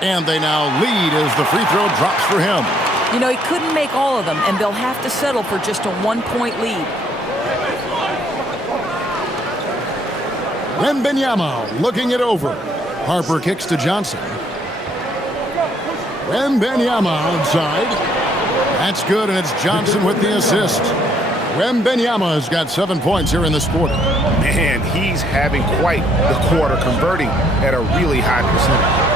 And they now lead as the free throw drops for him. You know, he couldn't make all of them, and they'll have to settle for just a 1-point lead. Wembanyama looking it over. Harper kicks to Johnson. Wembanyama outside. That's good, and it's Johnson with the assist. Wembanyama has got 7 points here in this quarter. Man, he's having quite the quarter, converting at a really high percentage.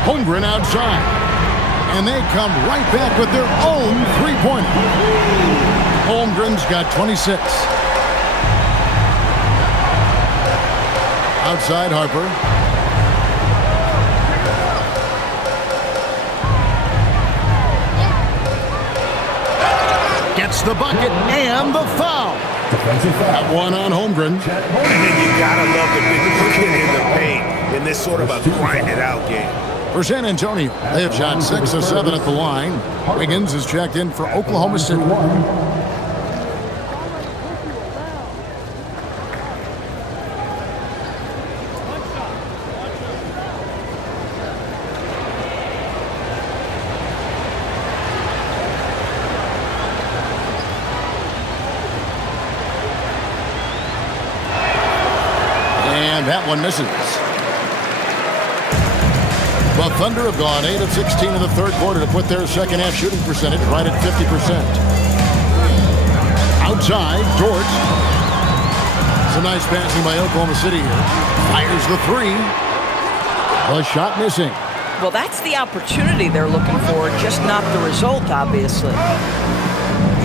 Holmgren outside. And they come right back with their own three-pointer. Holmgren's got 26. Outside Harper. Gets the bucket and the foul. That one on Holmgren. And then you gotta love the big bucket in the paint in this sort of a grinded-out game. For San Antonio, they have shot 6 of 7 at the line. Wiggins is checked in for Oklahoma City. And that one misses. The Thunder have gone 8 of 16 in the third quarter to put their second half shooting percentage right at 50%. Outside, Dort. Some nice passing by Oklahoma City here. Fires the 3. The shot missing. Well, that's the opportunity they're looking for, just not the result, obviously.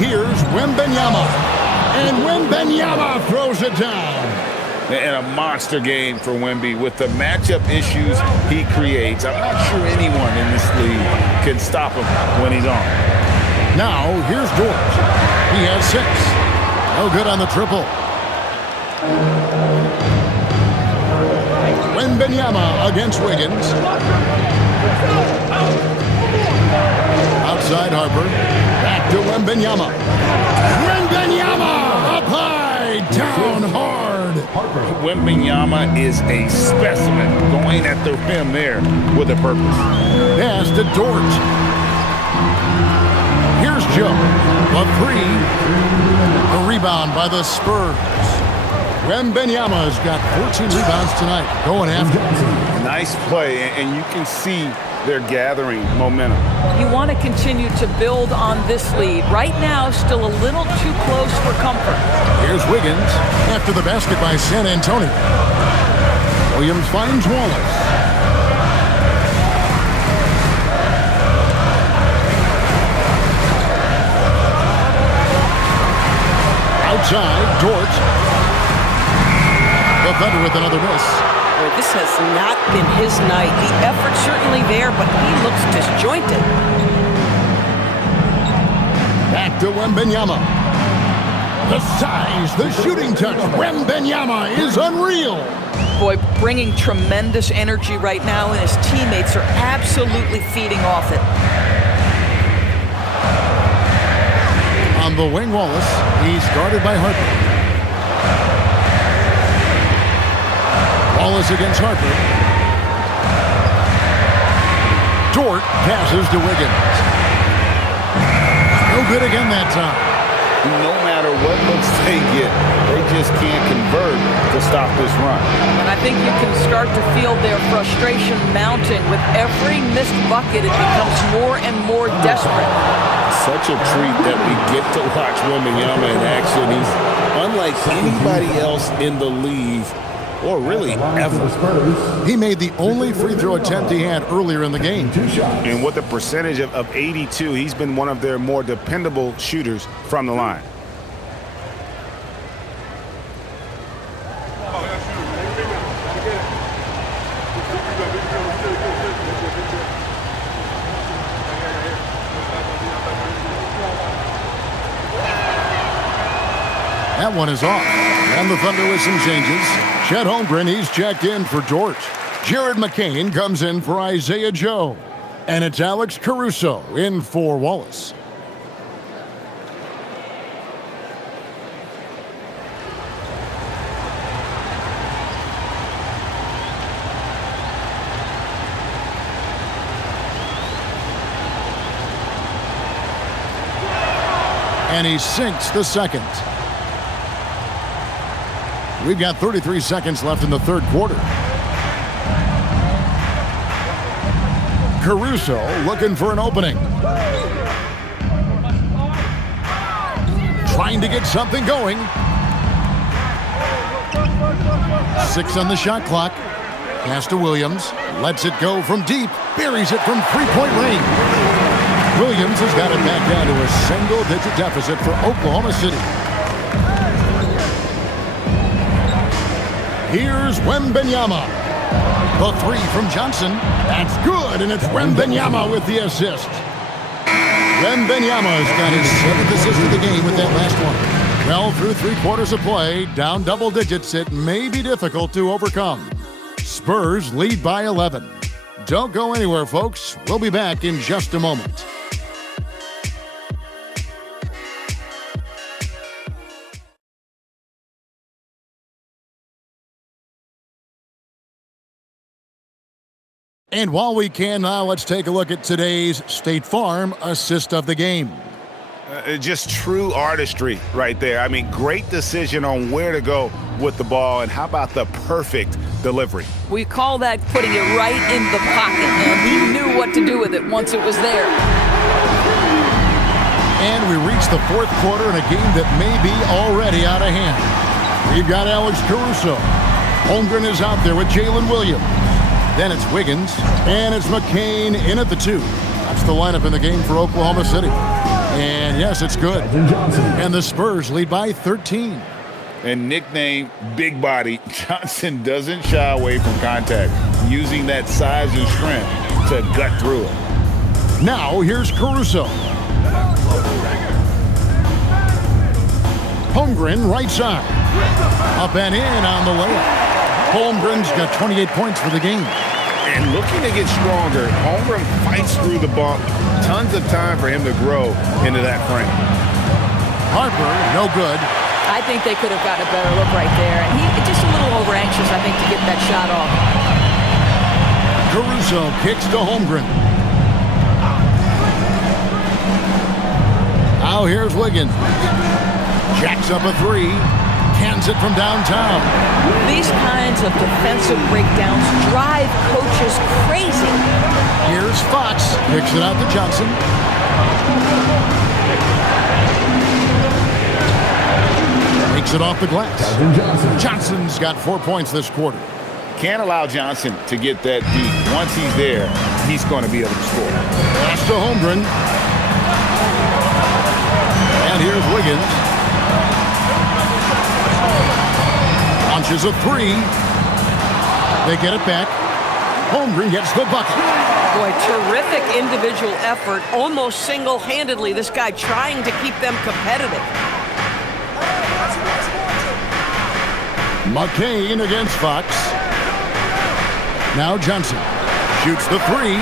Here's Wembanyama. And Wembanyama throws it down. And a monster game for Wemby with the matchup issues he creates. I'm not sure anyone in this league can stop him when he's on. Now, here's Dort. He has 6. No good on the triple. Wembanyama against Wiggins. Outside Harper. Back to Wembanyama. Wembanyama up high, down hard. Wembanyama is a specimen, going at the rim there with a purpose. Pass to Dort. Here's Joe. A 3. A rebound by the Spurs. Wembanyama's got 14 rebounds tonight. Going after him. Nice play, and you can see they're gathering momentum. You want to continue to build on this lead. Right now, still a little too close for comfort. Here's Wiggins after the basket by San Antonio. Williams finds Wallace. Outside, Dort. The Thunder with another miss. Boy, this has not been his night. The effort's certainly there, but he looks disjointed. Back to Wembanyama. The size, the shooting touch. Wembanyama is unreal. Boy, bringing tremendous energy right now, and his teammates are absolutely feeding off it. On the wing, Wallace. He's guarded by Harper. Wallace against Harper. Dort passes to Wiggins. No good again that time. No matter what looks they get, they just can't convert to stop this run. And I think you can start to feel their frustration mounting. With every missed bucket, it becomes more and more desperate. Such a treat that we get to watch Wembanyama in action. He's unlike anybody else in the league, or really ever. He made the only free throw attempt he had earlier in the game. And with a percentage of 82, he's been one of their more dependable shooters from the line. That one is off. And the Thunder with some changes. Chet Holmgren, he's checked in for Dort. Jared McCain comes in for Isaiah Joe. And it's Alex Caruso in for Wallace. And he sinks the second. We've got 33 seconds left in the third quarter. Caruso looking for an opening. Trying to get something going. 6 on the shot clock. Pass to Williams. Lets it go from deep. Buries it from three-point range. Williams has got it back down to a single-digit deficit for Oklahoma City. Here's Wembanyama. The three from Johnson. That's good, and it's Wembanyama with the assist. Wembanyama's got his 7th assist of the game with that last one. Well, through 3 quarters of play, down double digits, it may be difficult to overcome. Spurs lead by 11. Don't go anywhere, folks. We'll be back in just a moment. And while we can now, let's take a look at today's State Farm assist of the game. Just true artistry right there. I mean, great decision on where to go with the ball, and how about the perfect delivery? We call that putting it right in the pocket, and he knew what to do with it once it was there. And we reach the fourth quarter in a game that may be already out of hand. We've got Alex Caruso. Holmgren is out there with Jalen Williams. Then it's Wiggins, and it's McCain in at the 2. That's the lineup in the game for Oklahoma City. And yes, it's good. And the Spurs lead by 13. And nicknamed Big Body, Johnson doesn't shy away from contact, using that size and strength to gut through it. Now here's Caruso. Holmgren right side. Up and in on the layup. Holmgren's got 28 points for the game. And looking to get stronger, Holmgren fights through the bump. Tons of time for him to grow into that frame. Harper, no good. I think they could have got a better look right there. And he just a little over anxious, I think, to get that shot off. Caruso kicks to Holmgren. Now here's Wiggins. Jacks up a 3. Hands it from downtown. These kinds of defensive breakdowns drive coaches crazy. Here's Fox. Kicks it out to Johnson. Takes it off the glass. Johnson's got 4 points this quarter. Can't allow Johnson to get that deep. Once he's there, he's going to be able to score. Pass to Holmgren. And here's Wiggins. Launches a three. They get it back. Holmgren gets the bucket. Boy, terrific individual effort. Almost single-handedly, this guy trying to keep them competitive. McCain against Fox. Now Johnson shoots the three.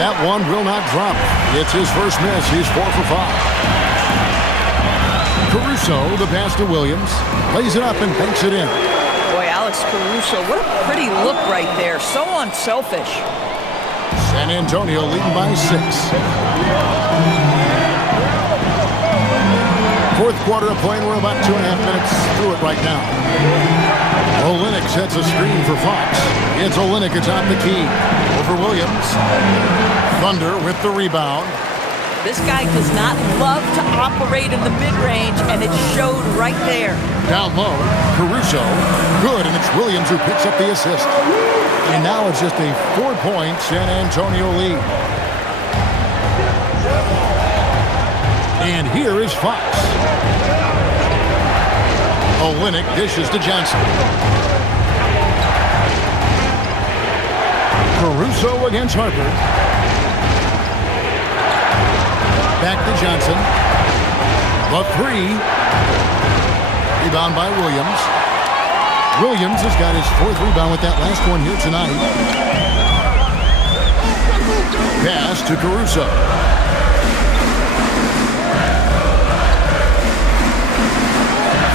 That one will not drop. It's his first miss. He's 4 for 5. Caruso, the pass to Williams. Plays it up and banks it in. Boy, Alex Caruso, what a pretty look right there. So unselfish. San Antonio leading by 6. Fourth quarter of play. We're about 2.5 minutes through it right now. Olynyk sets a screen for Fox. It's Olynyk atop the key. Over Williams. Thunder with the rebound. This guy does not love to operate in the mid-range, and it showed right there. Down low, Caruso. Good, and it's Williams who picks up the assist. And now it's just a 4-point San Antonio lead. And here is Fox. Olynyk dishes to Johnson. Caruso against Harper. Back to Johnson. The three. Rebound by Williams. Williams has got his 4th rebound with that last one here tonight. Pass to Caruso.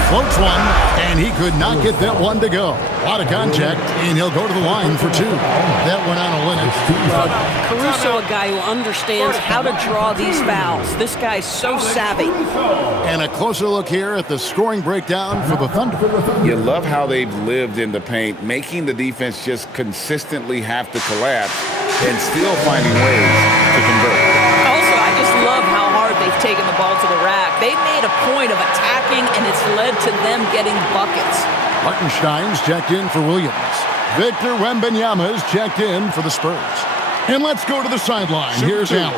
Floats one, and he could not get that one to go. A lot of contact, and he'll go to the line for 2. That went on Olynyk. Caruso, a guy who understands how to draw these fouls. This guy's so savvy. And a closer look here at the scoring breakdown for the Thunder. You love how they've lived in the paint, making the defense just consistently have to collapse and still finding ways to convert. Also, I just love how hard they've taken the ball to the rack. They made a point of attacking, and it's led to them getting buckets. Hartenstein's checked in for Williams. Victor Wembanyama's checked in for the Spurs. And let's go to the sideline. Here's Allen.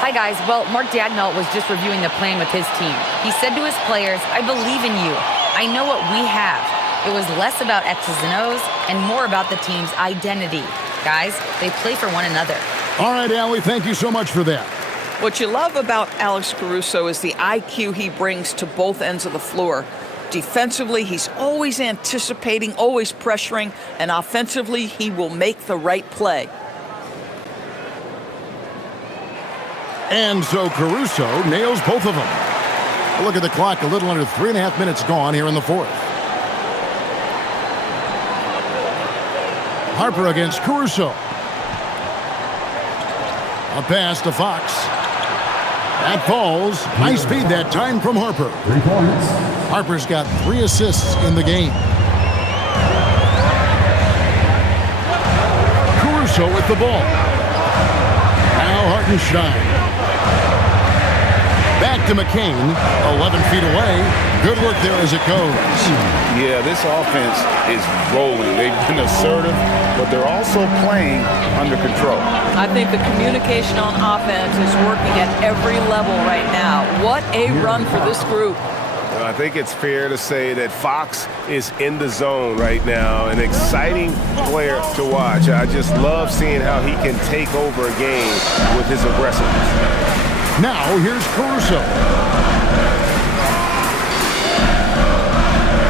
Hi, guys. Well, Mark Daigneault was just reviewing the plan with his team. He said to his players, I believe in you. I know what we have. It was less about X's and O's and more about the team's identity. Guys, they play for one another. All right, Allie, thank you so much for that. What you love about Alex Caruso is the IQ he brings to both ends of the floor. Defensively, he's always anticipating, always pressuring, and offensively, he will make the right play. And so Caruso nails both of them. Look at the clock, a little under 3.5 minutes gone here in the 4th. Harper against Caruso. A pass to Fox. That falls. Nice speed that time from Harper. 3 points. Harper's got 3 assists in the game. Caruso with the ball. Now Hartenstein. Back to McCain, 11 feet away. Good work there as it goes. Yeah, this offense is rolling. They've been assertive, but they're also playing under control. I think the communication on offense is working at every level right now. What a run for this group. I think it's fair to say that Fox is in the zone right now, an exciting player to watch. I just love seeing how he can take over a game with his aggressiveness. Now here's Caruso.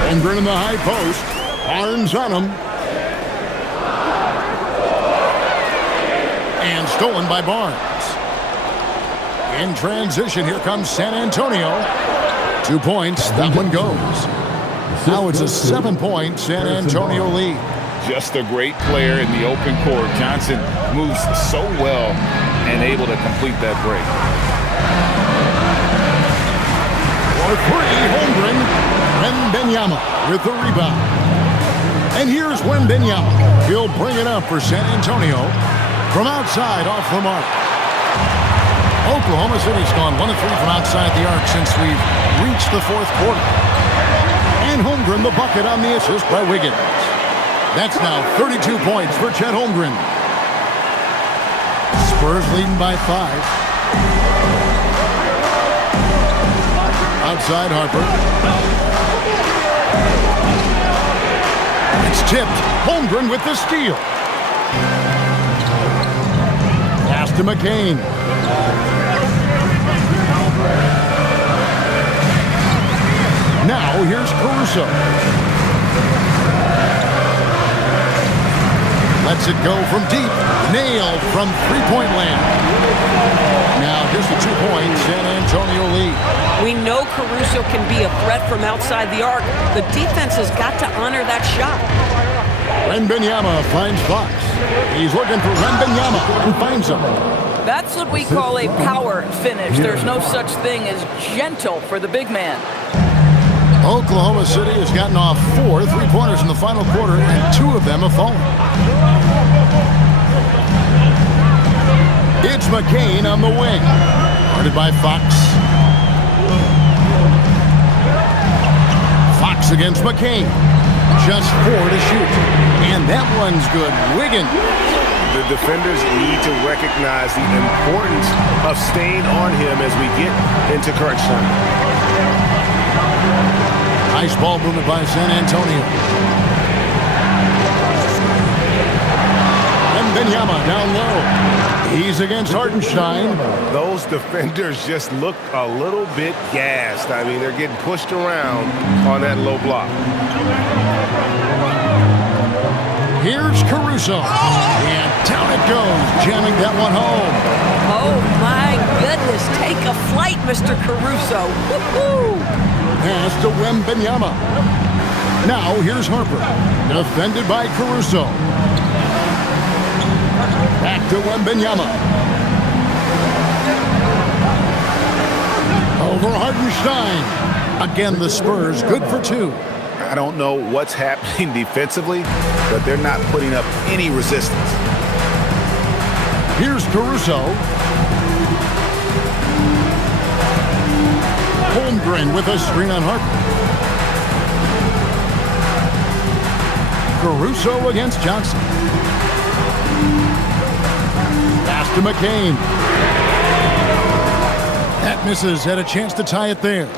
Holmgren in the high post. Arms on him. And stolen by Barnes. In transition, here comes San Antonio. 2 points, that one goes. Now it's a 7-point San Antonio lead. Just a great player in the open court. Johnson moves so well and able to complete that break. For 3, Holmgren. Wembanyama with the rebound. And here's Wembanyama. He'll bring it up for San Antonio from outside off the mark. Oklahoma City's gone 1 of 3 from outside the arc since we've reached the fourth quarter. And Holmgren the bucket on the assist by Wiggins. That's now 32 points for Chet Holmgren. Spurs leading by 5. Outside Harper. It's tipped. Holmgren with the steal. Pass to McCain. Now here's Caruso. Lets it go from deep. Nailed from three-point land. Now here's the 2-point San Antonio lead. We know Caruso can be a threat from outside the arc. The defense has got to honor that shot. Wembanyama finds Fox. He's looking for Wembanyama and finds him. That's what we call a power finish. There's no such thing as gentle for the big man. Oklahoma City has gotten off 4 3-pointers in the final quarter, and 2 of them have fallen. It's McCain on the wing. Guarded by Fox. Fox against McCain. Just 4 to shoot. And that one's good. Wiggins. The defenders need to recognize the importance of staying on him as we get into crunch time. Nice ball movement by San Antonio. And Wembanyama down low. He's against Hartenstein. Those defenders just look a little bit gassed. I mean, they're getting pushed around on that low block. Here's Caruso. And down it goes, jamming that one home. Oh, my goodness. Take a flight, Mr. Caruso. Woo-hoo! Pass to Wembanyama. Now here's Harper. Defended by Caruso. Back to Wembanyama. Over Hartenstein. Again, the Spurs good for 2. I don't know what's happening defensively, but they're not putting up any resistance. Here's Caruso. Holmgren with a screen on Harper. Caruso against Johnson. Pass to McCain. That misses. Had a chance to tie it there.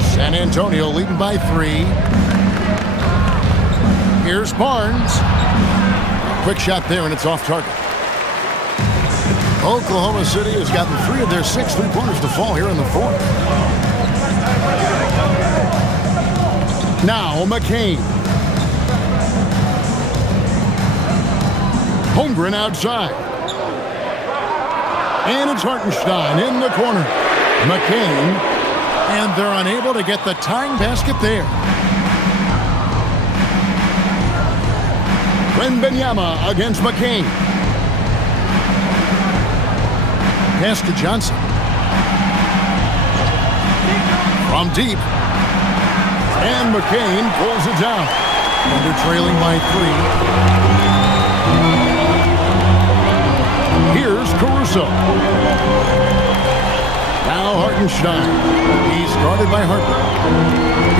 San Antonio leading by 3. Here's Barnes. Quick shot there, and it's off target. Oklahoma City has gotten 3 of their 6 3-pointers to fall here in the fourth. Now McCain. Holmgren outside. And it's Hartenstein in the corner. McCain. And they're unable to get the tying basket there. Wembanyama against McCain. Pass to Johnson. From deep. And McCain pulls it down. And they're trailing by 3. Here's Caruso. Now Hartenstein. He's guarded by Harper.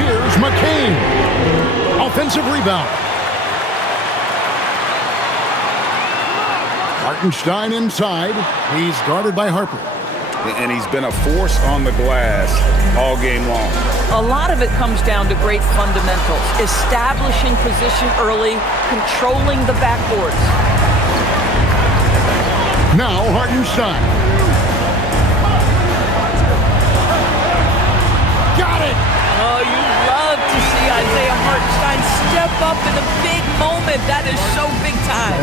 Here's McCain. Offensive rebound. Hartenstein inside. He's guarded by Harper. And he's been a force on the glass all game long. A lot of it comes down to great fundamentals. Establishing position early, controlling the backboards. Now Hartenstein. Got it! Oh, you love to see Isaiah Hartenstein step up in a big moment. That is so big time.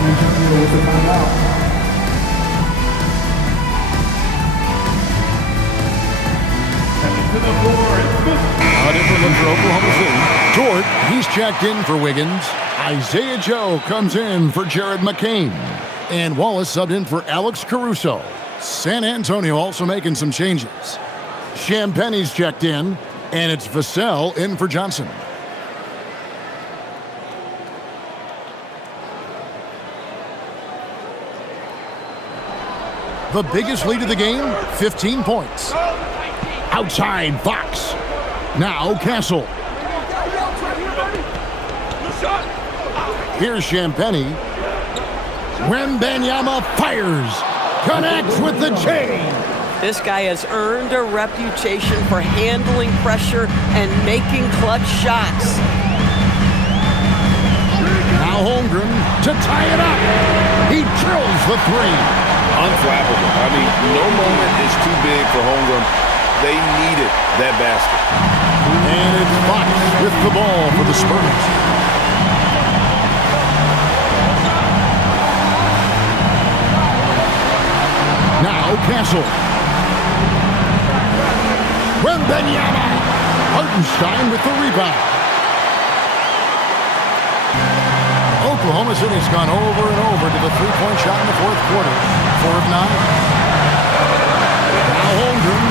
A different look for Oklahoma City. Dort, he's checked in for Wiggins. Isaiah Joe comes in for Jared McCain. And Wallace subbed in for Alex Caruso. San Antonio also making some changes. Champagne's checked in, and it's Vassell in for Johnson. The biggest lead of the game, 15 points. Outside, Fox. Now Castle. Here's Champagnie. Wembanyama fires. Connects with the chain. This guy has earned a reputation for handling pressure and making clutch shots. Now Holmgren to tie it up. He drills the three. Unflappable. I mean, no moment is too big for Holmgren. They needed that basket. And it's Fox with the ball for the Spurs. Now Castle. Wembanyama. Hartenstein with the rebound. Oklahoma City's gone over and over to the three-point shot in the fourth quarter. 4 of 9. Now Holmgren.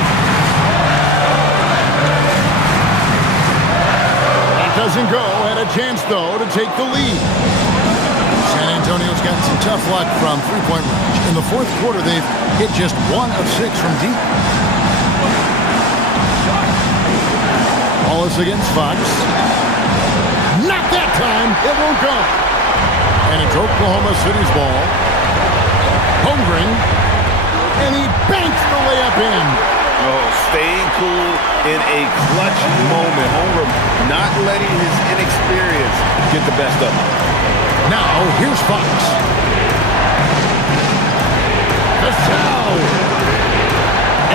That doesn't go. Had a chance, though, to take the lead. San Antonio's gotten some tough luck from three-point range. In the fourth quarter, they've hit just 1 of 6 from deep. Wallace against Fox. Not that time. It won't go. And it's Oklahoma City's ball. Holmgren. And he banks the layup in. Oh, staying cool in a clutch moment. Holmgren not letting his inexperience get the best of him. Now, here's Fox. Gasol.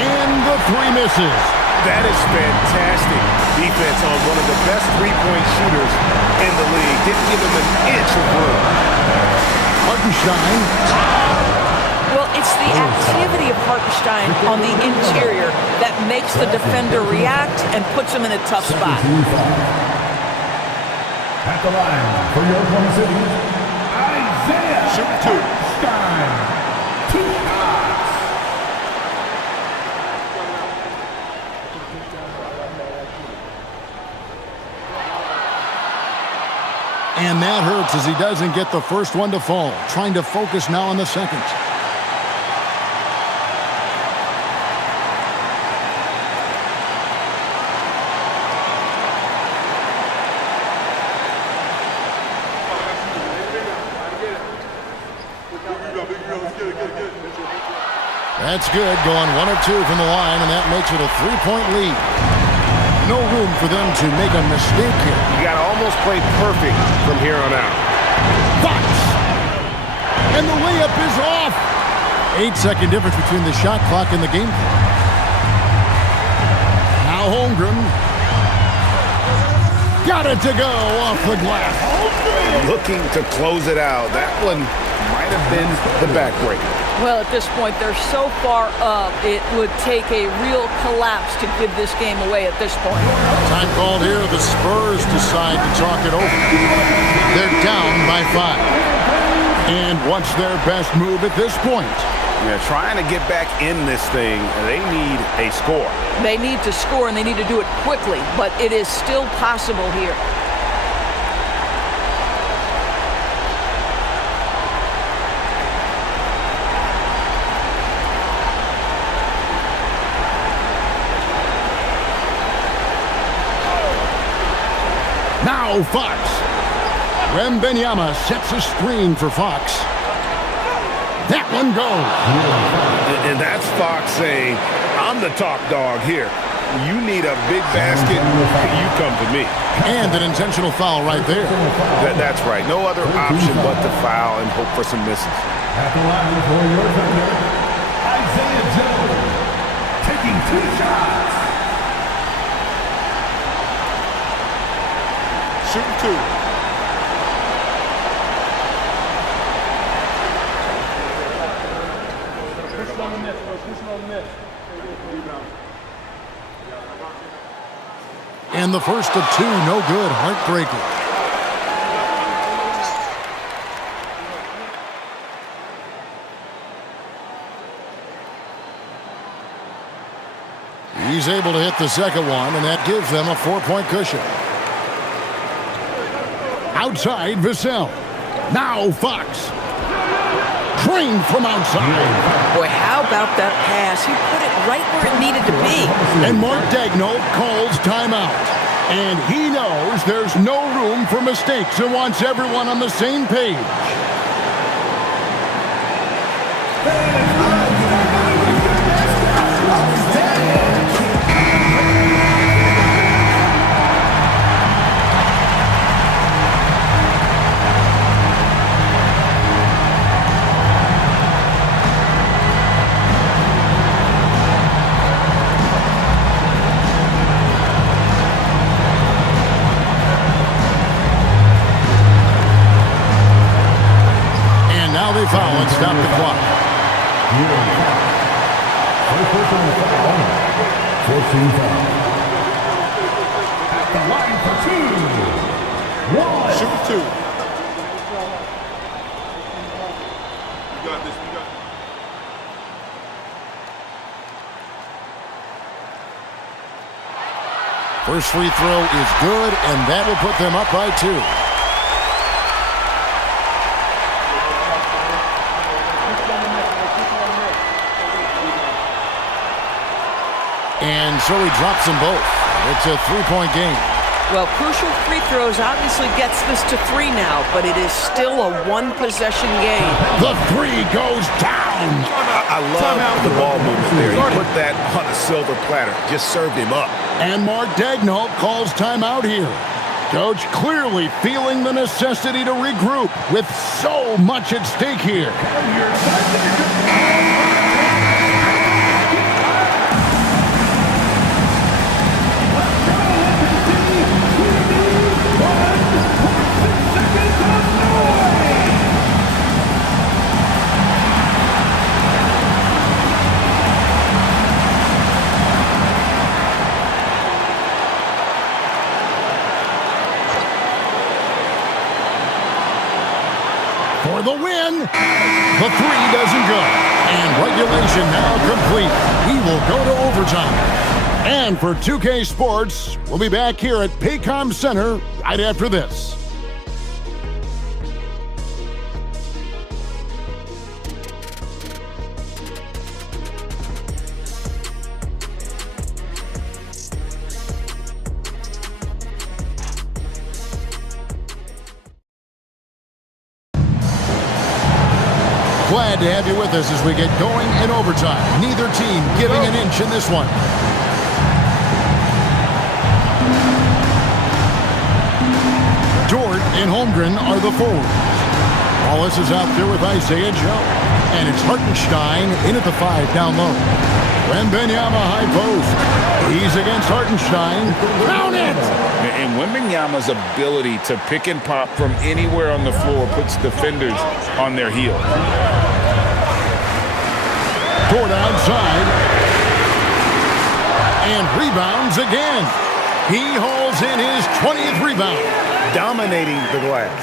And the three misses. That is fantastic defense on one of the best three-point shooters in the league. Didn't give him an inch of room. Hartenstein. Well, it's the activity of Hartenstein on the interior that makes the defender react and puts him in a tough spot. At the line for your Oklahoma City, Isaiah Shoot 2. Stein. 2 shots. And that hurts as he doesn't get the first one to fall. Trying to focus now on the second. That's good, going 1 of 2 from the line, and that makes it a 3-point lead. No room for them to make a mistake here. You got to almost play perfect from here on out. Fox! And the layup is off! 8-second difference between the shot clock and the game clock. Now Holmgren. Got it to go off the glass. Looking to close it out. That one might have been the backbreaker. Well, at this point, they're so far up, it would take a real collapse to give this game away at this point. Time called here. The Spurs decide to talk it over. They're down by 5. And what's their best move at this point? Yeah, trying to get back in this thing, they need a score. They need to score, and they need to do it quickly, but it is still possible here. Now Fox. Wembanyama sets a screen for Fox. That one goes. And that's Fox saying, I'm the top dog here. You need a big basket, you come to me. And an intentional foul right there. That's right. No other option but to foul and hope for some misses. At the line for your defender, Isaiah Jones. Taking 2 shots. Shoot 2. And the first of 2, no good. Heartbreaker. He's able to hit the second one, and that gives them a 4-point cushion. Outside, Vassell. Now Fox. Drained from outside. Boy, how about that pass? He put it right where it needed to be. And Mark Daigneault calls timeout. And he knows there's no room for mistakes and wants everyone on the same page. They foul and stop the clock. First person on the foul. 14 foul. At the line for 2. 1. Shoot 2. You got this. You got this. First free throw is good, and that will put them up by 2. And so he drops them both. It's a 3-point game. Well, crucial free throws obviously gets this to 3 now, but it is still a one-possession game. The 3 goes down. I love the ball movement there. He put that on a silver platter. Just served him up. And Mark Daigneault calls timeout here. Coach clearly feeling the necessity to regroup with so much at stake here. For the win, the 3 doesn't go. And regulation now complete. We will go to overtime. And for 2K Sports, we'll be back here at Paycom Center right after this. Glad to have you with us as we get going in overtime. Neither team giving an inch in this one. Dort and Holmgren are the forwards. Wallace is out there with Isaiah Joe. And it's Hartenstein in at the 5 down low. Wembanyama high post. He's against Hartenstein. Count it! And Wembanyama's ability to pick and pop from anywhere on the floor puts defenders on their heels. Dort outside. And rebounds again. He hauls in his 20th rebound. Dominating the glass.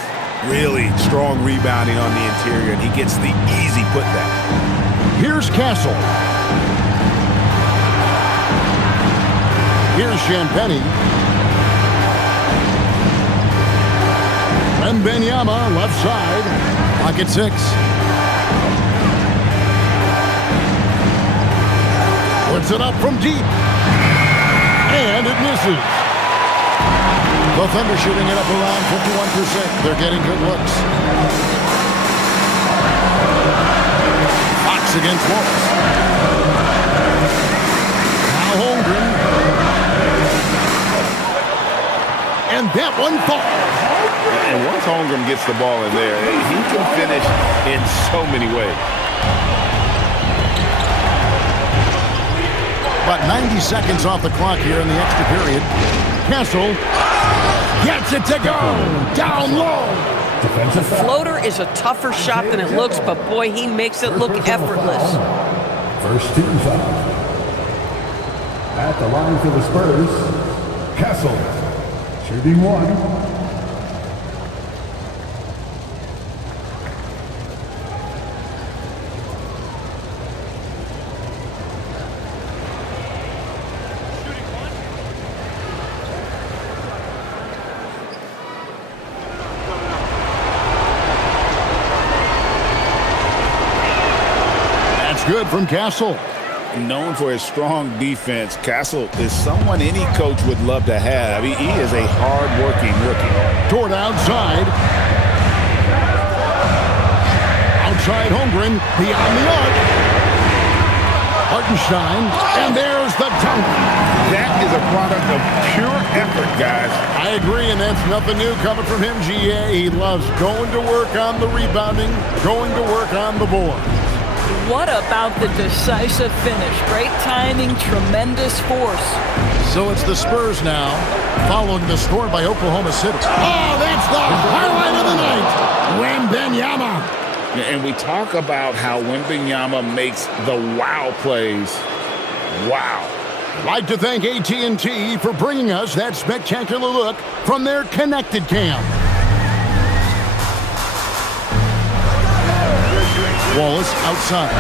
Really strong rebounding on the interior, and he gets the easy putback. Here's Castle. Here's Champagny. Wembanyama left side. Pocket 6. Puts it up from deep. And it misses. The Thunder shooting it up around 51%. They're getting good looks. Fox against Wallace. Now Holmgren. And that one falls. And once Holmgren gets the ball in there, he can finish in so many ways. About 90 seconds off the clock here in the extra period. Castle gets it to go. Down low. The floater is a tougher shot than it looks, but boy, he makes it look effortless. First team foul. At the line for the Spurs, Castle, shooting 1. good from Castle. Known for his strong defense, Castle is someone any coach would love to have. He is a hard-working rookie. Toward outside. Outside Holmgren, beyond the arc. Hartenstein, and there's the dunk. That is a product of pure effort, guys. I agree, and that's nothing new coming from him, GA. He loves going to work on the rebounding, going to work on the board. What about the decisive finish? Great timing, tremendous force. So it's the Spurs now, following the score by Oklahoma City. Oh, that's the highlight of the night. Wembanyama. And we talk about how Wembanyama makes the wow plays. Wow. I'd like to thank AT&T for bringing us that spectacular look from their Connected Cam. Wallace outside.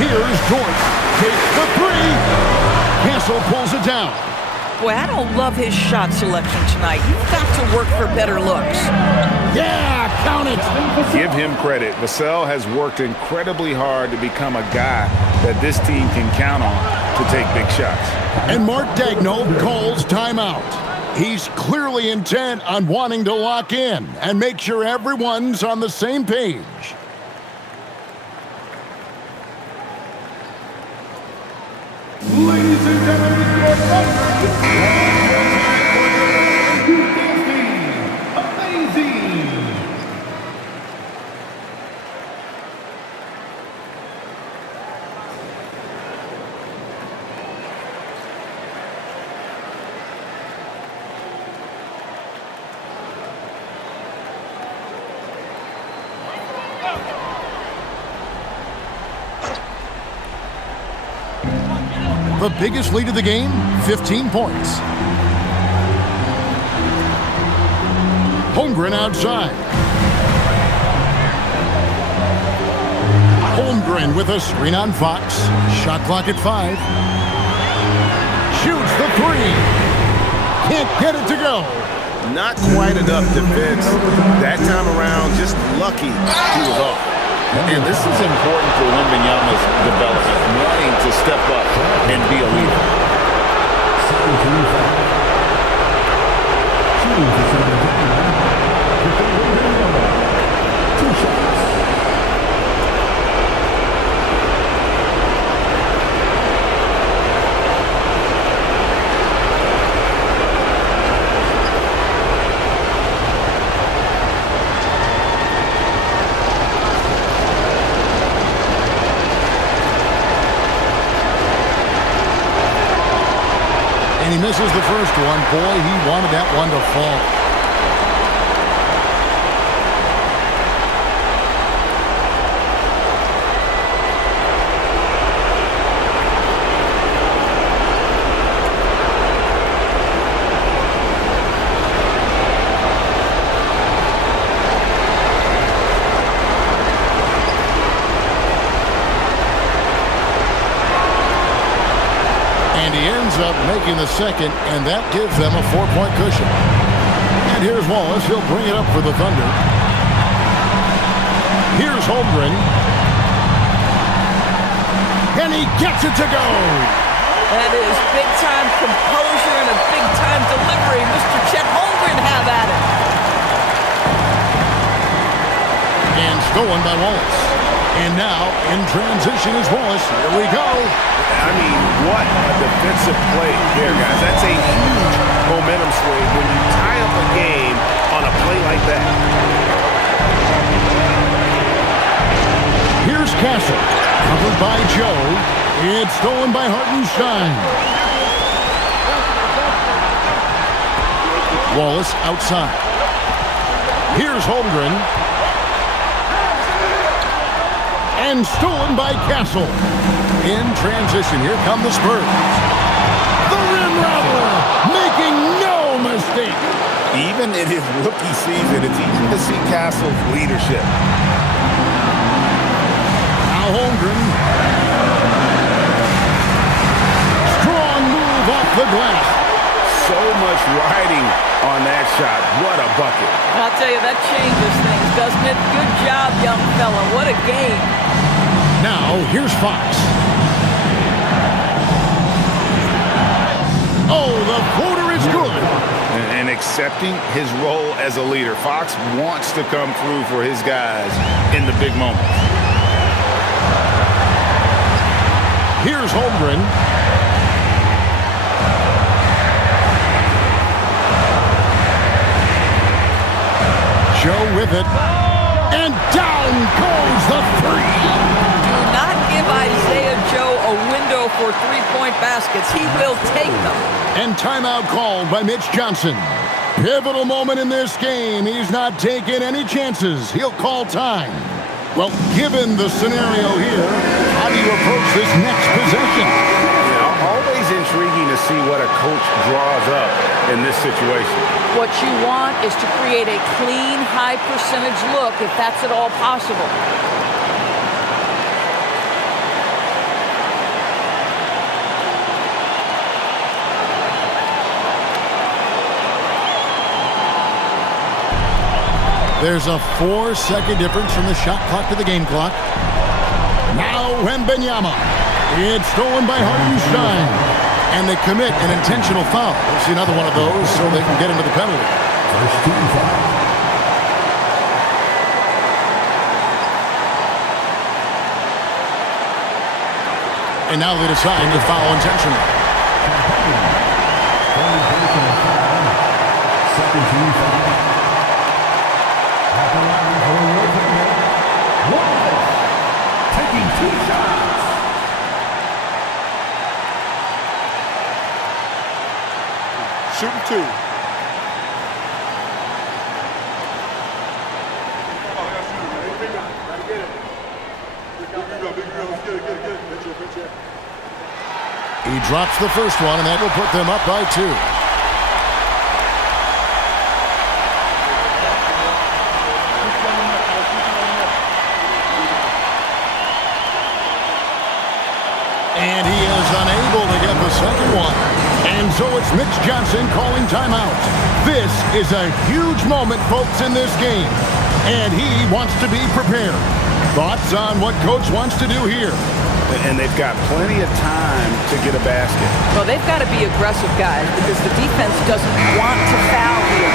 Here's Dort. Takes the three. Castle pulls it down. Boy, I don't love his shot selection tonight. You've got to work for better looks. Yeah, count it. Give him credit. Vassell has worked incredibly hard to become a guy that this team can count on to take big shots. And Mark Daigneault calls timeout. He's clearly intent on wanting to lock in and make sure everyone's on the same page. Ladies and gentlemen, your Amazing. The biggest lead of the game, 15 points. Holmgren outside. Holmgren with a screen on Fox. Shot clock at 5. Shoots the three. Can't get it to go. Not quite enough defense. That time around, just lucky he was off. And this is important for Wembanyama's development, wanting to step up and be a leader. He misses the first one. Boy, he wanted that one to fall. Up making the second, and that gives them a 4-point cushion. And here's Wallace. He'll bring it up for the Thunder. Here's Holmgren. And he gets it to go. That is big-time composure and a big-time delivery. Mr. Chet Holmgren have at it. And stolen by Wallace. And now, in transition is Wallace. Here we go. I mean, what a defensive play there, guys. That's a huge momentum swing when you tie up a game on a play like that. Here's Castle. Covered by Joe. It's stolen by Hartenstein. Wallace outside. Here's Holmgren. And stolen by Castle. In transition, here come the Spurs. The rim rattler, making no mistake. Even in his rookie season, it's easy to see Castle's leadership. Now Holmgren. Strong move off the glass. So much riding on that shot. What a bucket. I'll tell you, that changes things, doesn't it? Good job, young fella. What a game. Now, here's Fox. Oh, the floater is good. And accepting his role as a leader. Fox wants to come through for his guys in the big moments. Here's Holmgren. Joe with it. And down goes the three. Do not give Isaiah Joe a window for three-point baskets. He will take them. And timeout called by Mitch Johnson. Pivotal moment in this game. He's not taking any chances. He'll call time. Well, given the scenario here, how do you approach this next possession? Always intriguing to see what a coach draws up in this situation. What you want is to create a clean, high-percentage look, if that's at all possible. There's a 4-second difference from the shot clock to the game clock. Now Wembanyama. It's stolen by Hartenstein. And they commit an intentional foul. We'll see another one of those so they can get into the penalty. First team foul. And now they decide to foul intentionally. Second team foul. Taking 2 shots. Shooting 2. He drops the first one, and that will put them up by 2. And he is unable to get the second one. And so it's Mitch Johnson calling timeout. This is a huge moment, folks, in this game. And he wants to be prepared. Thoughts on what Coach wants to do here? And they've got plenty of time to get a basket. Well, they've got to be aggressive, guys, because the defense doesn't want to foul here.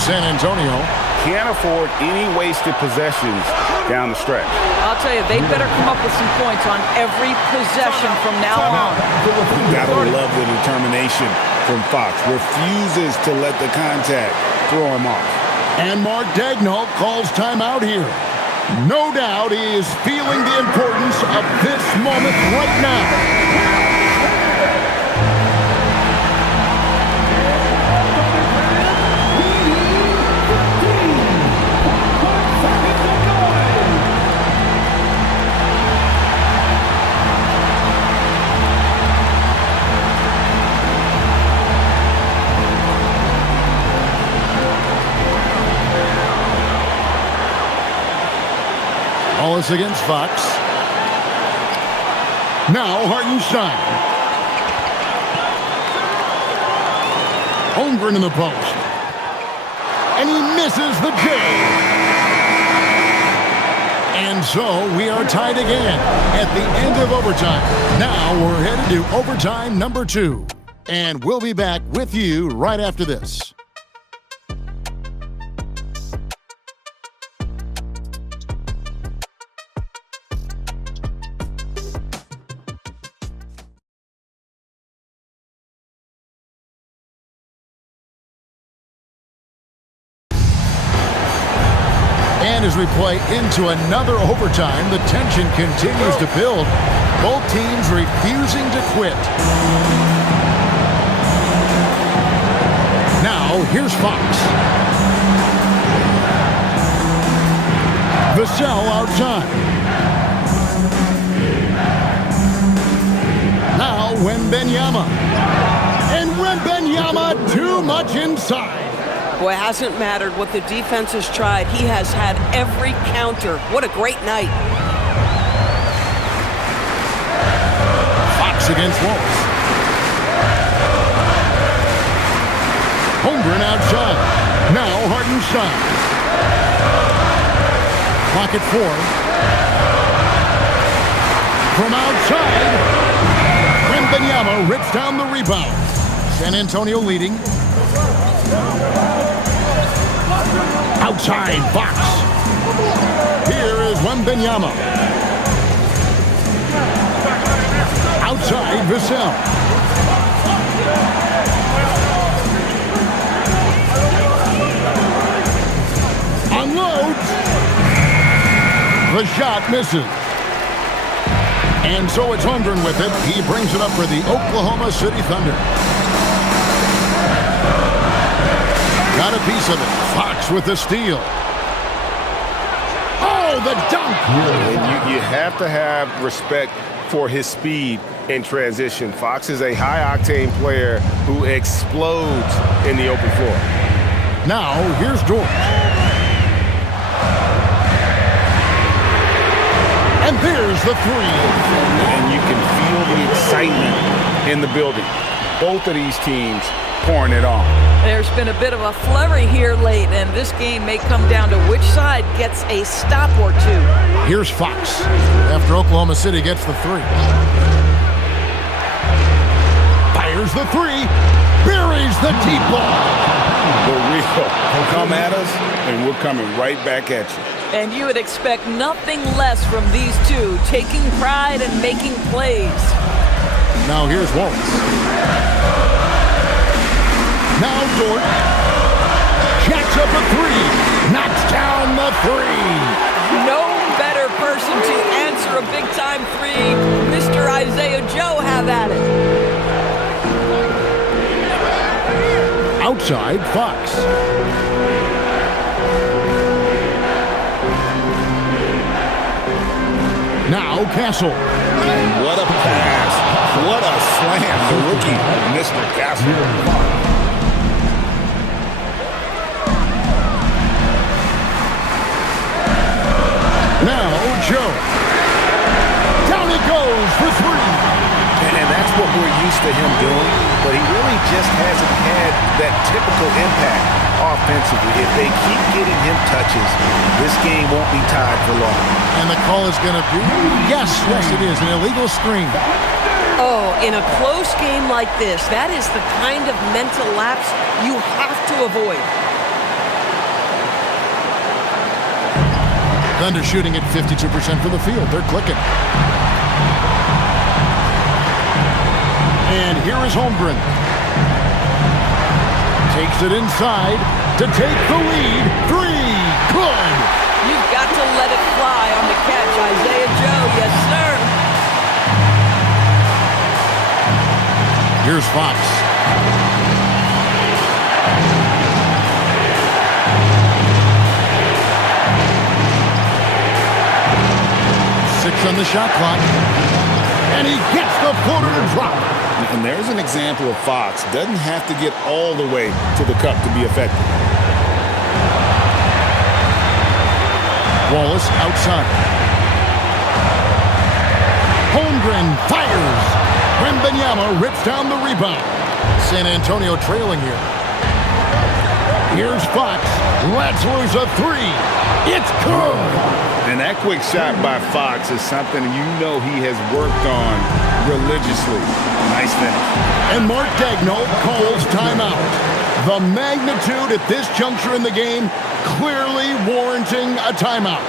San Antonio can't afford any wasted possessions down the stretch. I'll tell you, they better come up with some points on every possession from now on. You gotta love the determination from Fox. Refuses to let the contact throw him off. And Mark Daigneault calls timeout here. No doubt he is feeling the importance of this moment right now. All is against Fox. Now Hartenstein. Holmgren in the post. And he misses the J. And so we are tied again at the end of overtime. Now we're headed to overtime number 2. And we'll be back with you right after this. And as we play into another overtime, the tension continues to build. Both teams refusing to quit. Now, here's Fox. Vassell outside. Now, Wembanyama. And Wembanyama too much inside. Boy, it hasn't mattered what the defense has tried. He has had every counter. What a great night. Fox against Waltz. Holmgren outside. Now Hartenstein. Clock at 4. From outside, Wembanyama rips down the rebound. San Antonio leading. Outside, Fox. Here is Wembanyama. Outside, Vassell. Unloads. The shot misses. And so it's Holmgren with it. He brings it up for the Oklahoma City Thunder. Got a piece of it. Fox with the steal. Oh, the dunk! And you have to have respect for his speed in transition. Fox is a high-octane player who explodes in the open floor. Now, here's Dort. And there's the 3. And you can feel the excitement in the building. Both of these teams pouring it on. There's been a bit of a flurry here late, and this game may come down to which side gets a stop or two. Here's Fox after Oklahoma City gets the 3. Fires the 3. Buries the deep ball. The real come at us, and we're coming right back at you. And you would expect nothing less from these two, taking pride and making plays. Now here's Waltz. Now Dort. Jacks up a 3. Knocks down the 3. No better person to answer a big-time 3. Mr. Isaiah Joe, have at it. Outside, Fox. Now Castle. What a pass. What a slam. The rookie, Mr. Castle. Now Joe. Down he goes for 3. And that's what we're used to him doing, but he really just hasn't had that typical impact offensively. If they keep getting him touches, this game won't be tied for long. And the call is going to be, yes, it is, an illegal screen. Oh, in a close game like this, that is the kind of mental lapse you have to avoid. Thunder shooting at 52% for the field. They're clicking. And here is Holmgren. Takes it inside to take the lead. 3. Good. You've got to let it fly on the catch, Isaiah Joe. Yes, sir. Here's Fox. Six on the shot clock. And he gets the floater to drop. And there's an example of Fox. Doesn't have to get all the way to the cup to be effective. Wallace outside. Holmgren fires. Wembanyama rips down the rebound. San Antonio trailing here. Here's Fox. Lets loose a 3. It's good. And that quick shot by Fox is something you know he has worked on religiously. Nice finish. And Mark Daigneault calls timeout. The magnitude at this juncture in the game clearly warranting a timeout.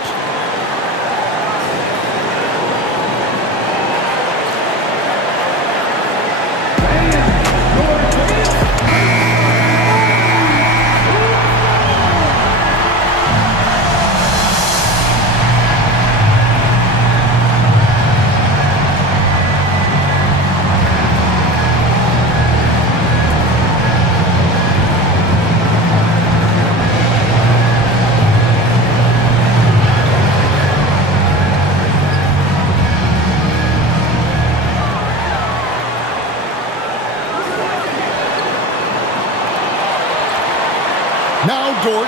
court.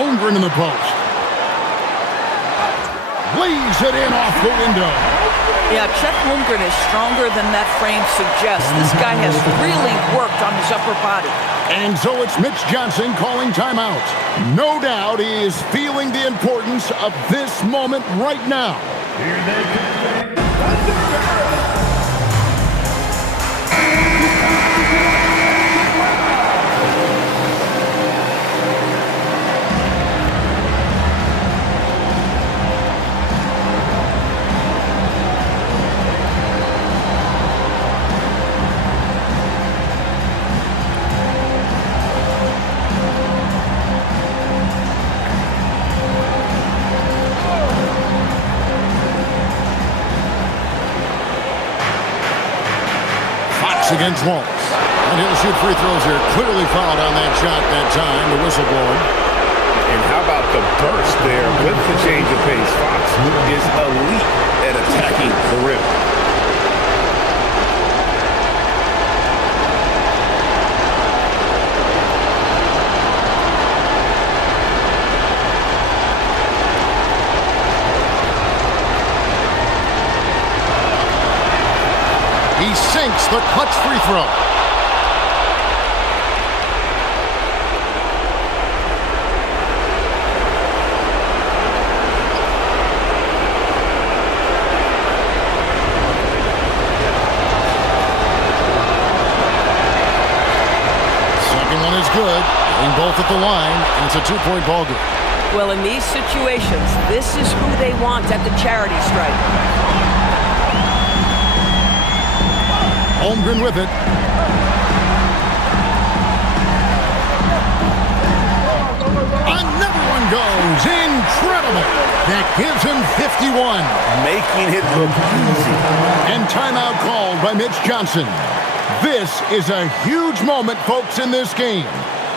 Holmgren in the post. Lays it in off the window. Yeah, Chet Holmgren is stronger than that frame suggests. This guy has really worked on his upper body. And so it's Mitch Johnson calling timeout. No doubt he is feeling the importance of this moment right now. Here they come. Against Waltz. And he'll shoot free throws here. Clearly fouled on that shot that time. The whistle blowing. And how about the burst there with the change of pace? Fox is elite at attacking the rim. He sinks the clutch free throw. Second one is good. Hitting both at the line, and it's a two-point ball game. Well, in these situations, this is who they want at the charity stripe. Holmgren with it. Another one goes. Incredible. That gives him 51. Making it look easy. And timeout called by Mitch Johnson. This is a huge moment, folks, in this game.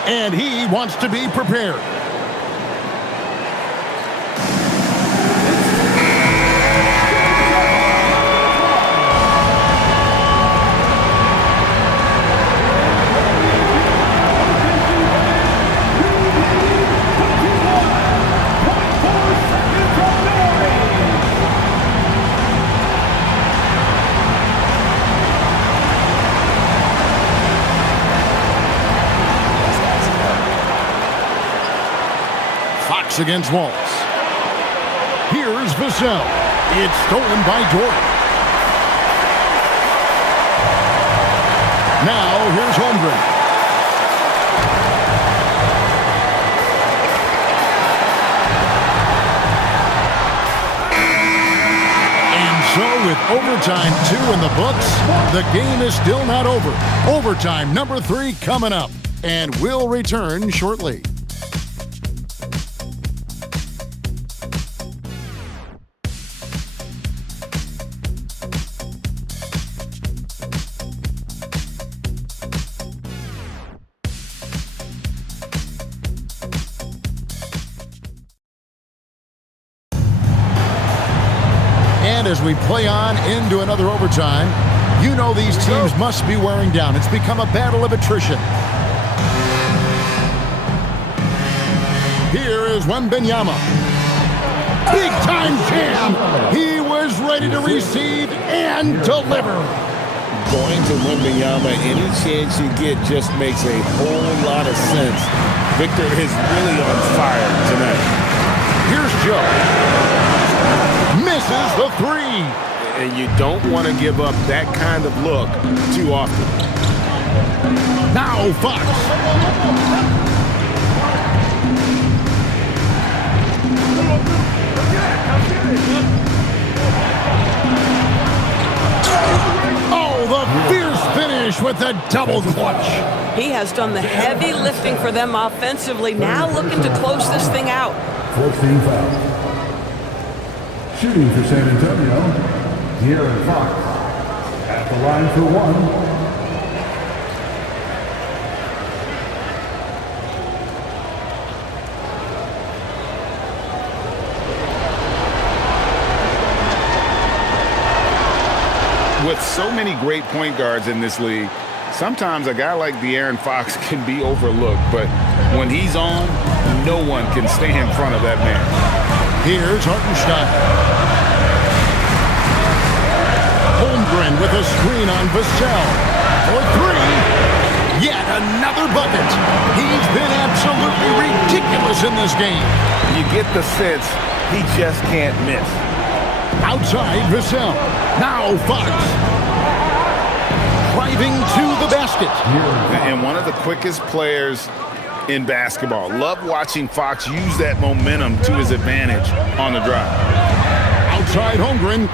And he wants to be prepared. Against Waltz. Here's Vassell. It's stolen by Dort. Now here's Holmgren. And so with overtime 2 in the books, the game is still not over. Overtime number 3 coming up, and we'll return shortly. As we play on into another overtime, you know these teams must be wearing down. It's become a battle of attrition. Here is Wembanyama. Big time jam. He was ready to receive and deliver. Going to Wembanyama, any chance you get just makes a whole lot of sense. Victor is really on fire tonight. Here's Joe. Misses the 3. And you don't want to give up that kind of look too often. Now Fox. Oh, the fierce finish with the double clutch. He has done the heavy lifting for them offensively. Now looking to close this thing out. 14 fouls. Shooting for San Antonio, De'Aaron Fox. At the line for 1. With so many great point guards in this league, Sometimes a guy like De'Aaron Fox can be overlooked, but when he's on, no one can stay in front of that man. Here's Hartenstein. Holmgren with a screen on Vassell. For three. Yet another bucket. He's been absolutely ridiculous in this game. You get the sense he just can't miss. Outside Vassell. Now Fox. Driving to the basket. And one of the quickest players in basketball. Love watching Fox use that momentum to his advantage on the drive. Outside Holmgren.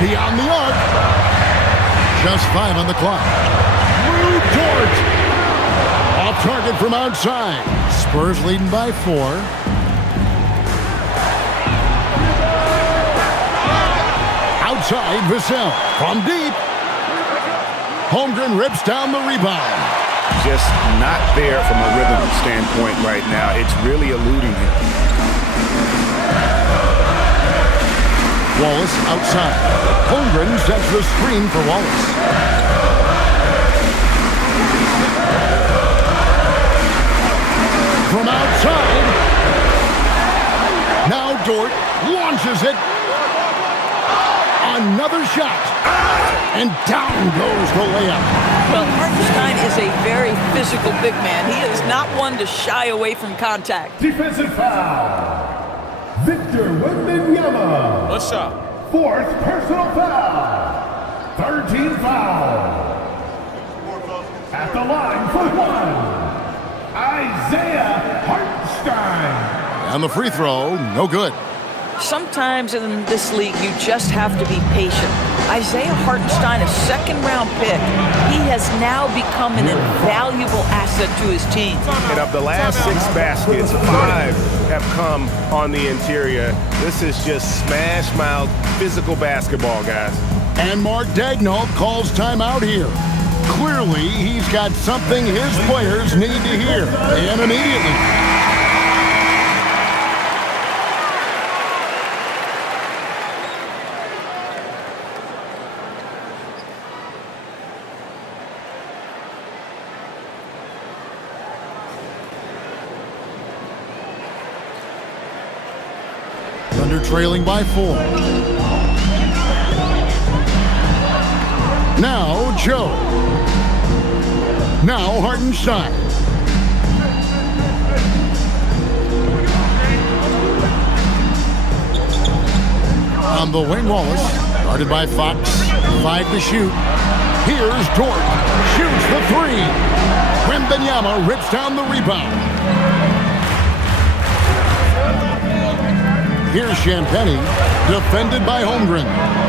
Beyond the arc. Just 5 on the clock. Lou Dort. Off target from outside. Spurs leading by 4. Outside Vassell. From deep. Holmgren rips down the rebound. Just not there from a rhythm standpoint right now. It's really eluding him. Wallace outside. Holmgren sets the screen for Wallace. From outside. Now Dort launches it. Another shot. And down goes the layup. Well, Hartenstein is a very physical big man. He is not one to shy away from contact. Defensive foul. Victor Wembanyama. Let's shot. 4th personal foul. 3rd team foul. At the line for 1. Isaiah Hartenstein. And the free throw, no good. Sometimes in this league, you just have to be patient. Isaiah Hartenstein, a second-round pick, he has now become an invaluable asset to his team. And of the last 6 baskets, 5 have come on the interior. This is just smash-mouth physical basketball, guys. And Mark Daigneault calls timeout here. Clearly, he's got something his players need to hear, and immediately. Thunder trailing by 4. Now Joe. Now Hartenstein. On the wing, Wallace. Guarded by Fox. 5 to shoot. Here's Dort. Shoots the 3. Wembanyama rips down the rebound. Here's Champagnie, defended by Holmgren.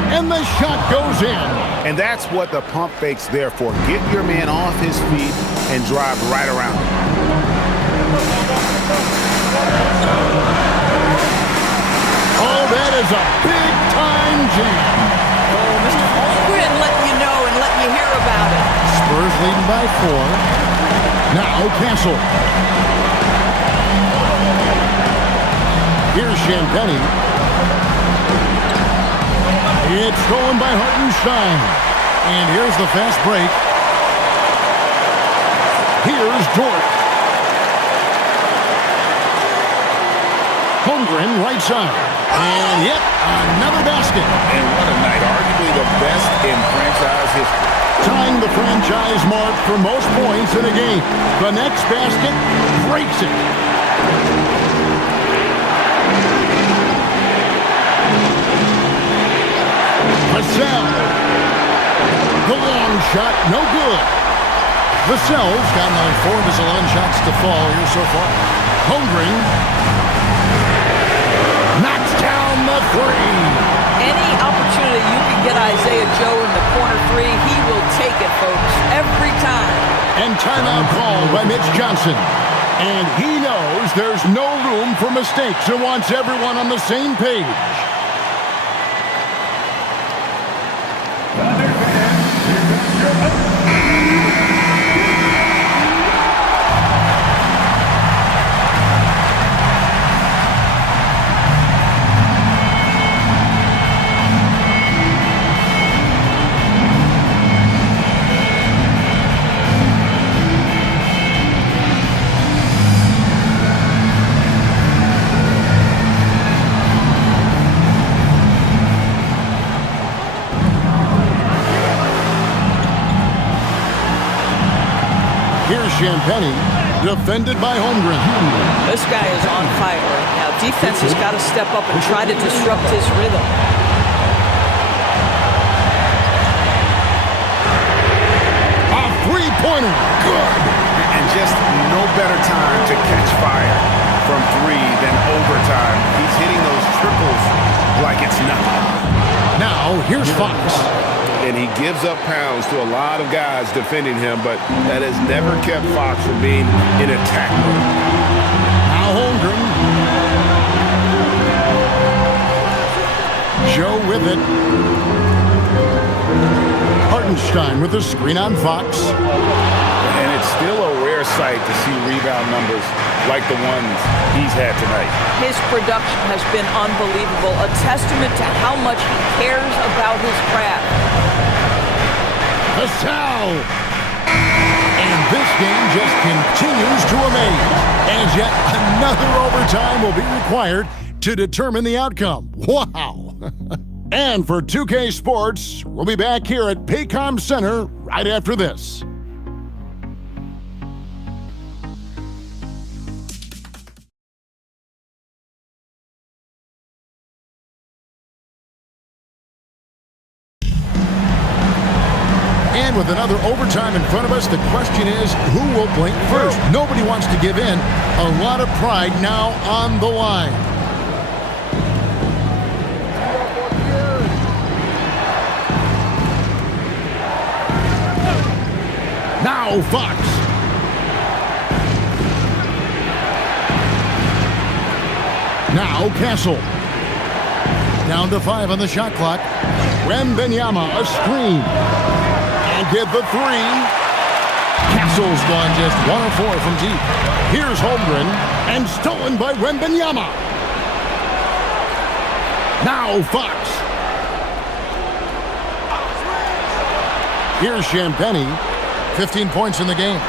And the shot goes in. And that's what the pump fake's there for. Get your man off his feet and drive right around him. Oh, that is a big-time jam. Oh, Mr. Holmgren letting you know and letting you hear about it. Spurs leading by 4. Now Castle. Here's Champagnie. It's stolen by Hartenstein. And here's the fast break. Here's Dort. Holmgren right side. And yet another basket. And what a night. Arguably the best in franchise history. Tying the franchise mark for most points in a game. The next basket breaks it. Vassell. The long shot, no good. Vassell's got only 4 of his 11 shots to fall here so far. Holmgren knocks down the 3. Any opportunity you can get Isaiah Joe in the corner 3, he will take it, folks, every time. And timeout called by Mitch Johnson. And he knows there's no room for mistakes and wants everyone on the same page. Champagnie, defended by Holmgren. This guy is on fire right now. Defense has got to step up and try to disrupt his rhythm. A three-pointer. Good. And just no better time to catch fire from three than overtime. He's hitting those triples like it's nothing. Now, here's Fox. And he gives up pounds to a lot of guys defending him, but that has never kept Fox from being in attack mode. Now Holmgren. Joe with it. Hartenstein with the screen on Fox. And it's still a rare sight to see rebound numbers like the ones he's had tonight. His production has been unbelievable, a testament to how much he cares about his craft. Vassell. And this game just continues to amaze, as yet another overtime will be required to determine the outcome. Wow. And for 2K Sports, we'll be back here at Paycom Center right after this. And with another overtime in front of us, the question is, who will blink first? Nobody wants to give in. A lot of pride now on the line. Now Fox. Now Castle. Down to 5 on the shot clock. Wembanyama, a screen. And get the three. Castle's gone just 1 of 4 from deep. Here's Holmgren, and stolen by Wembanyama. Now Fox. Here's Champagnie. 15 points in the game.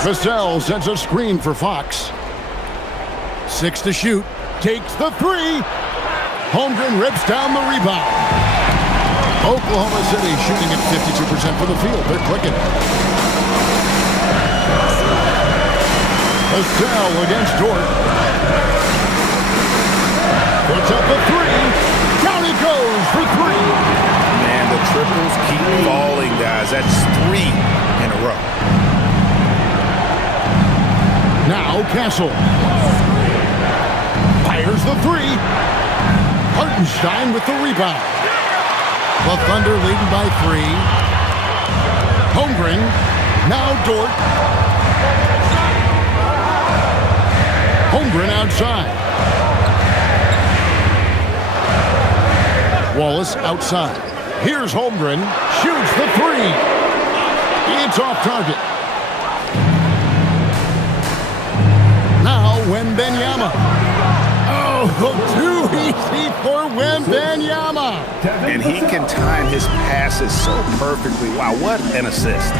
Vassell sends a screen for Fox. 6 to shoot. Takes the three. Holmgren rips down the rebound. Oklahoma City shooting at 52% for the field. They're clicking. Vassell against Dort. Puts up the three. Down he goes for three. Man, the triples keep falling, guys. That's 3 in a row. Now Castle. Fires the three. Hartenstein with the rebound. The Thunder leading by 3. Holmgren. Now Dort. Holmgren outside. Wallace outside. Here's Holmgren. Shoots the three. It's off target. Now Wembanyama. Oh, too easy for Wembanyama. And he can time his passes so perfectly. Wow, what an assist.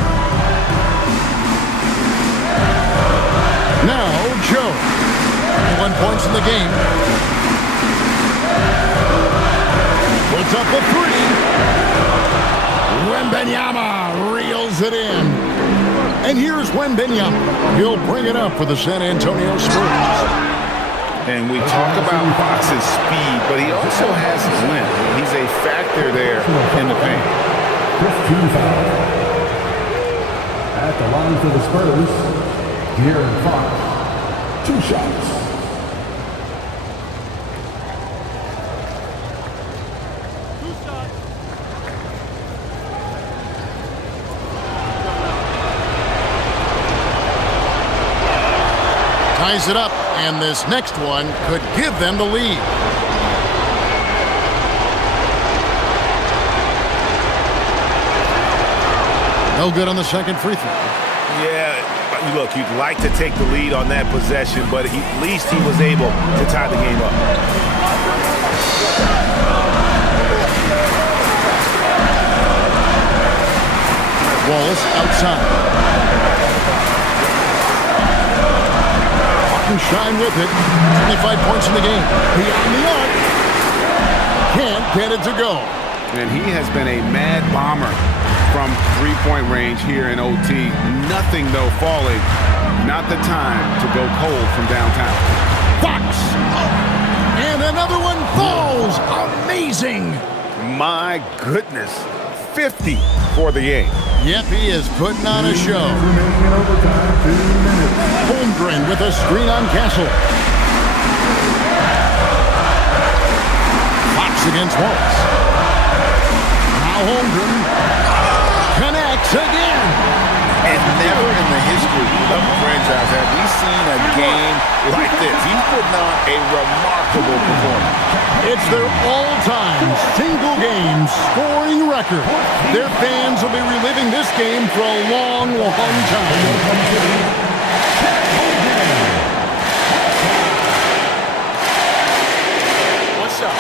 Now Joe. 21 points in the game. Puts up a three. Wembanyama reels it in. And here's Wembanyama. He'll bring it up for the San Antonio Spurs. And we talk about Fox's speed, but he also has his length. He's a factor there in the paint. 15 fouls. At the line for the Spurs, De'Aaron Fox. 2 shots. Ties it up, and this next one could give them the lead. No good on the second free throw. Yeah, look, you'd like to take the lead on that possession, but at least he was able to tie the game up. Wallace outside. Shine with it. 25 points in the game. Beyond the arc. Can't get it to go. And he has been a mad bomber from three-point range here in OT. Nothing, though, falling. Not the time to go cold from downtown. Fox. And another one falls. Amazing. My goodness. 50 for the game. Yep, he is putting on a show. Holmgren with a screen on Castle. Fox against Wallace. Now Holmgren connects again. And never in the history of the franchise have we seen a game like this. He's putting on a remarkable performance. It's their all-time single-game scoring record. Their fans will be reliving this game for a long, long time. What's up?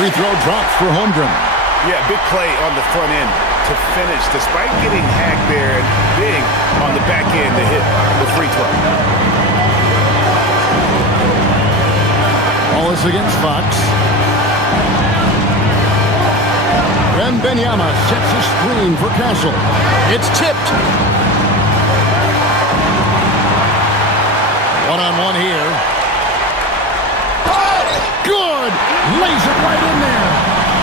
Free throw drops for Holmgren. Yeah, big play on the front end to finish, despite getting hacked there and big on the back end to hit the free throw. Wallace against Fox. Wembanyama sets a screen for Castle. It's tipped. One-on-one here. Good! Lays it right in there.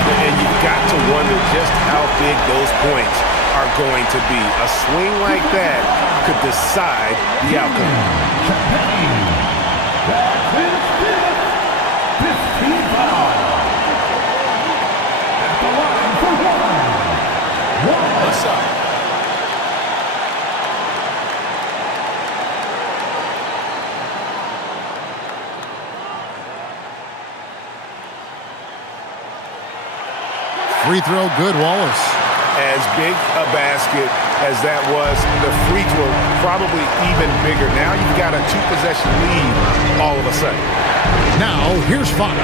And you've got to wonder just how big those points are going to be. A swing like that could decide the outcome. What's up? Free throw good, Wallace. As big a basket as that was, the free throw probably even bigger. Now you've got a two-possession lead all of a sudden. Now, here's Fox.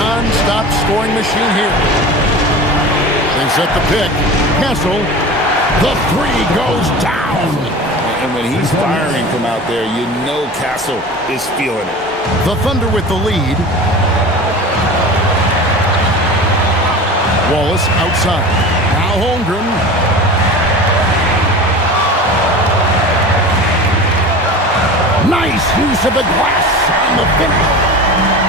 Non-stop scoring machine here. They set the pick. Castle. The three goes down. And when he's firing from out there, you know Castle is feeling it. The Thunder with the lead. Wallace outside. Now Holmgren. Nice use of the glass on the finish.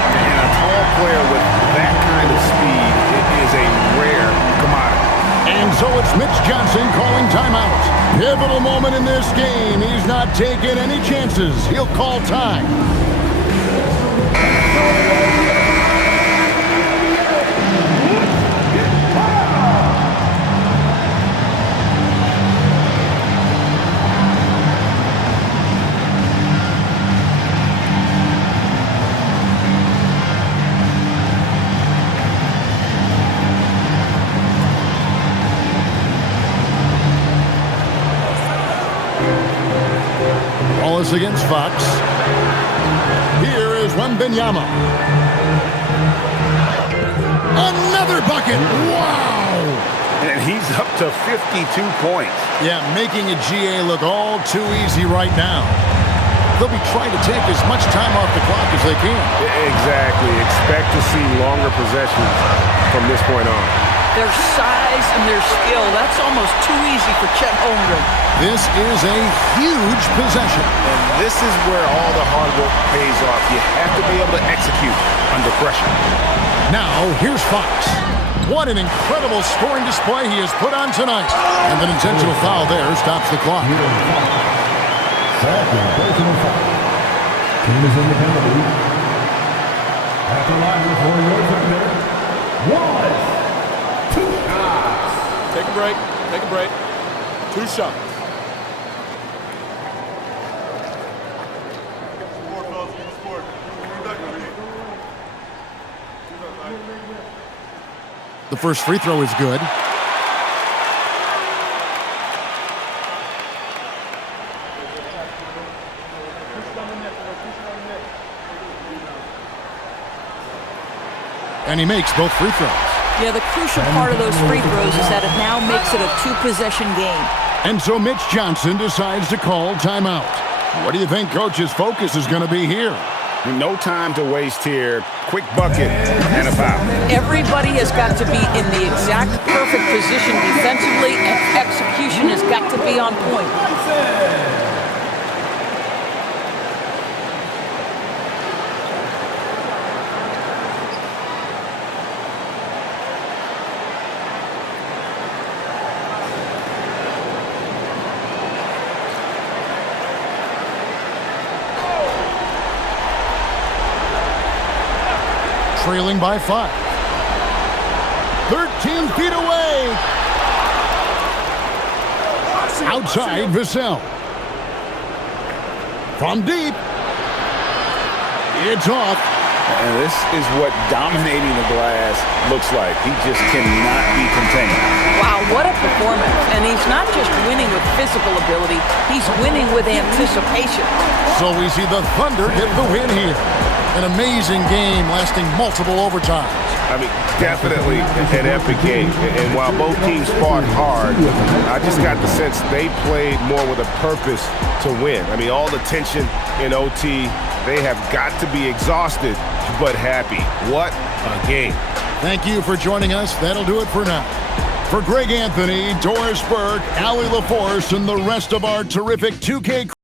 And a tall player with that kind of speed, it is a rare commodity. And so it's Mitch Johnson calling timeout. Pivotal moment in this game. He's not taking any chances. He'll call time. Wallace against Fox. Here is Wembanyama. Another bucket. Wow. And he's up to 52 points. Yeah, making a GA look all too easy right now. They'll be trying to take as much time off the clock as they can. Exactly. Expect to see longer possessions from this point on. Their size and their skill, that's almost too easy for Chet Holmgren. This is a huge possession. And this is where all the hard work pays off. You have to be able to execute under pressure. Now, here's Fox. What an incredible scoring display he has put on tonight. And an intentional foul there stops the clock. Second personal foul. Team is in the penalty. At the line for your defender, Wallace. 2 shots. Take a break. Take a break. 2 shots. The first free throw is good. And he makes both free throws. Yeah, the crucial part of those free throws is that it now makes it a two-possession game. And so Mitch Johnson decides to call timeout. What do you think Coach's focus is going to be here? No time to waste here. Quick bucket and a foul. Everybody has got to be in the exact perfect position defensively, and execution has got to be on point. Trailing by 5. 13 feet away. Outside Vassell. From deep. It's off. And this is what dominating the glass looks like. He just cannot be contained. Wow, what a performance. And he's not just winning with physical ability, he's winning with anticipation. So we see the Thunder get the win here. An amazing game lasting multiple overtimes. I mean, definitely an epic game. And while both teams fought hard, I just got the sense they played more with a purpose to win. I mean, all the tension in OT, they have got to be exhausted, but happy. What a game. Thank you for joining us. That'll do it for now. For Greg Anthony, Doris Burke, Allie LaForce, and the rest of our terrific 2K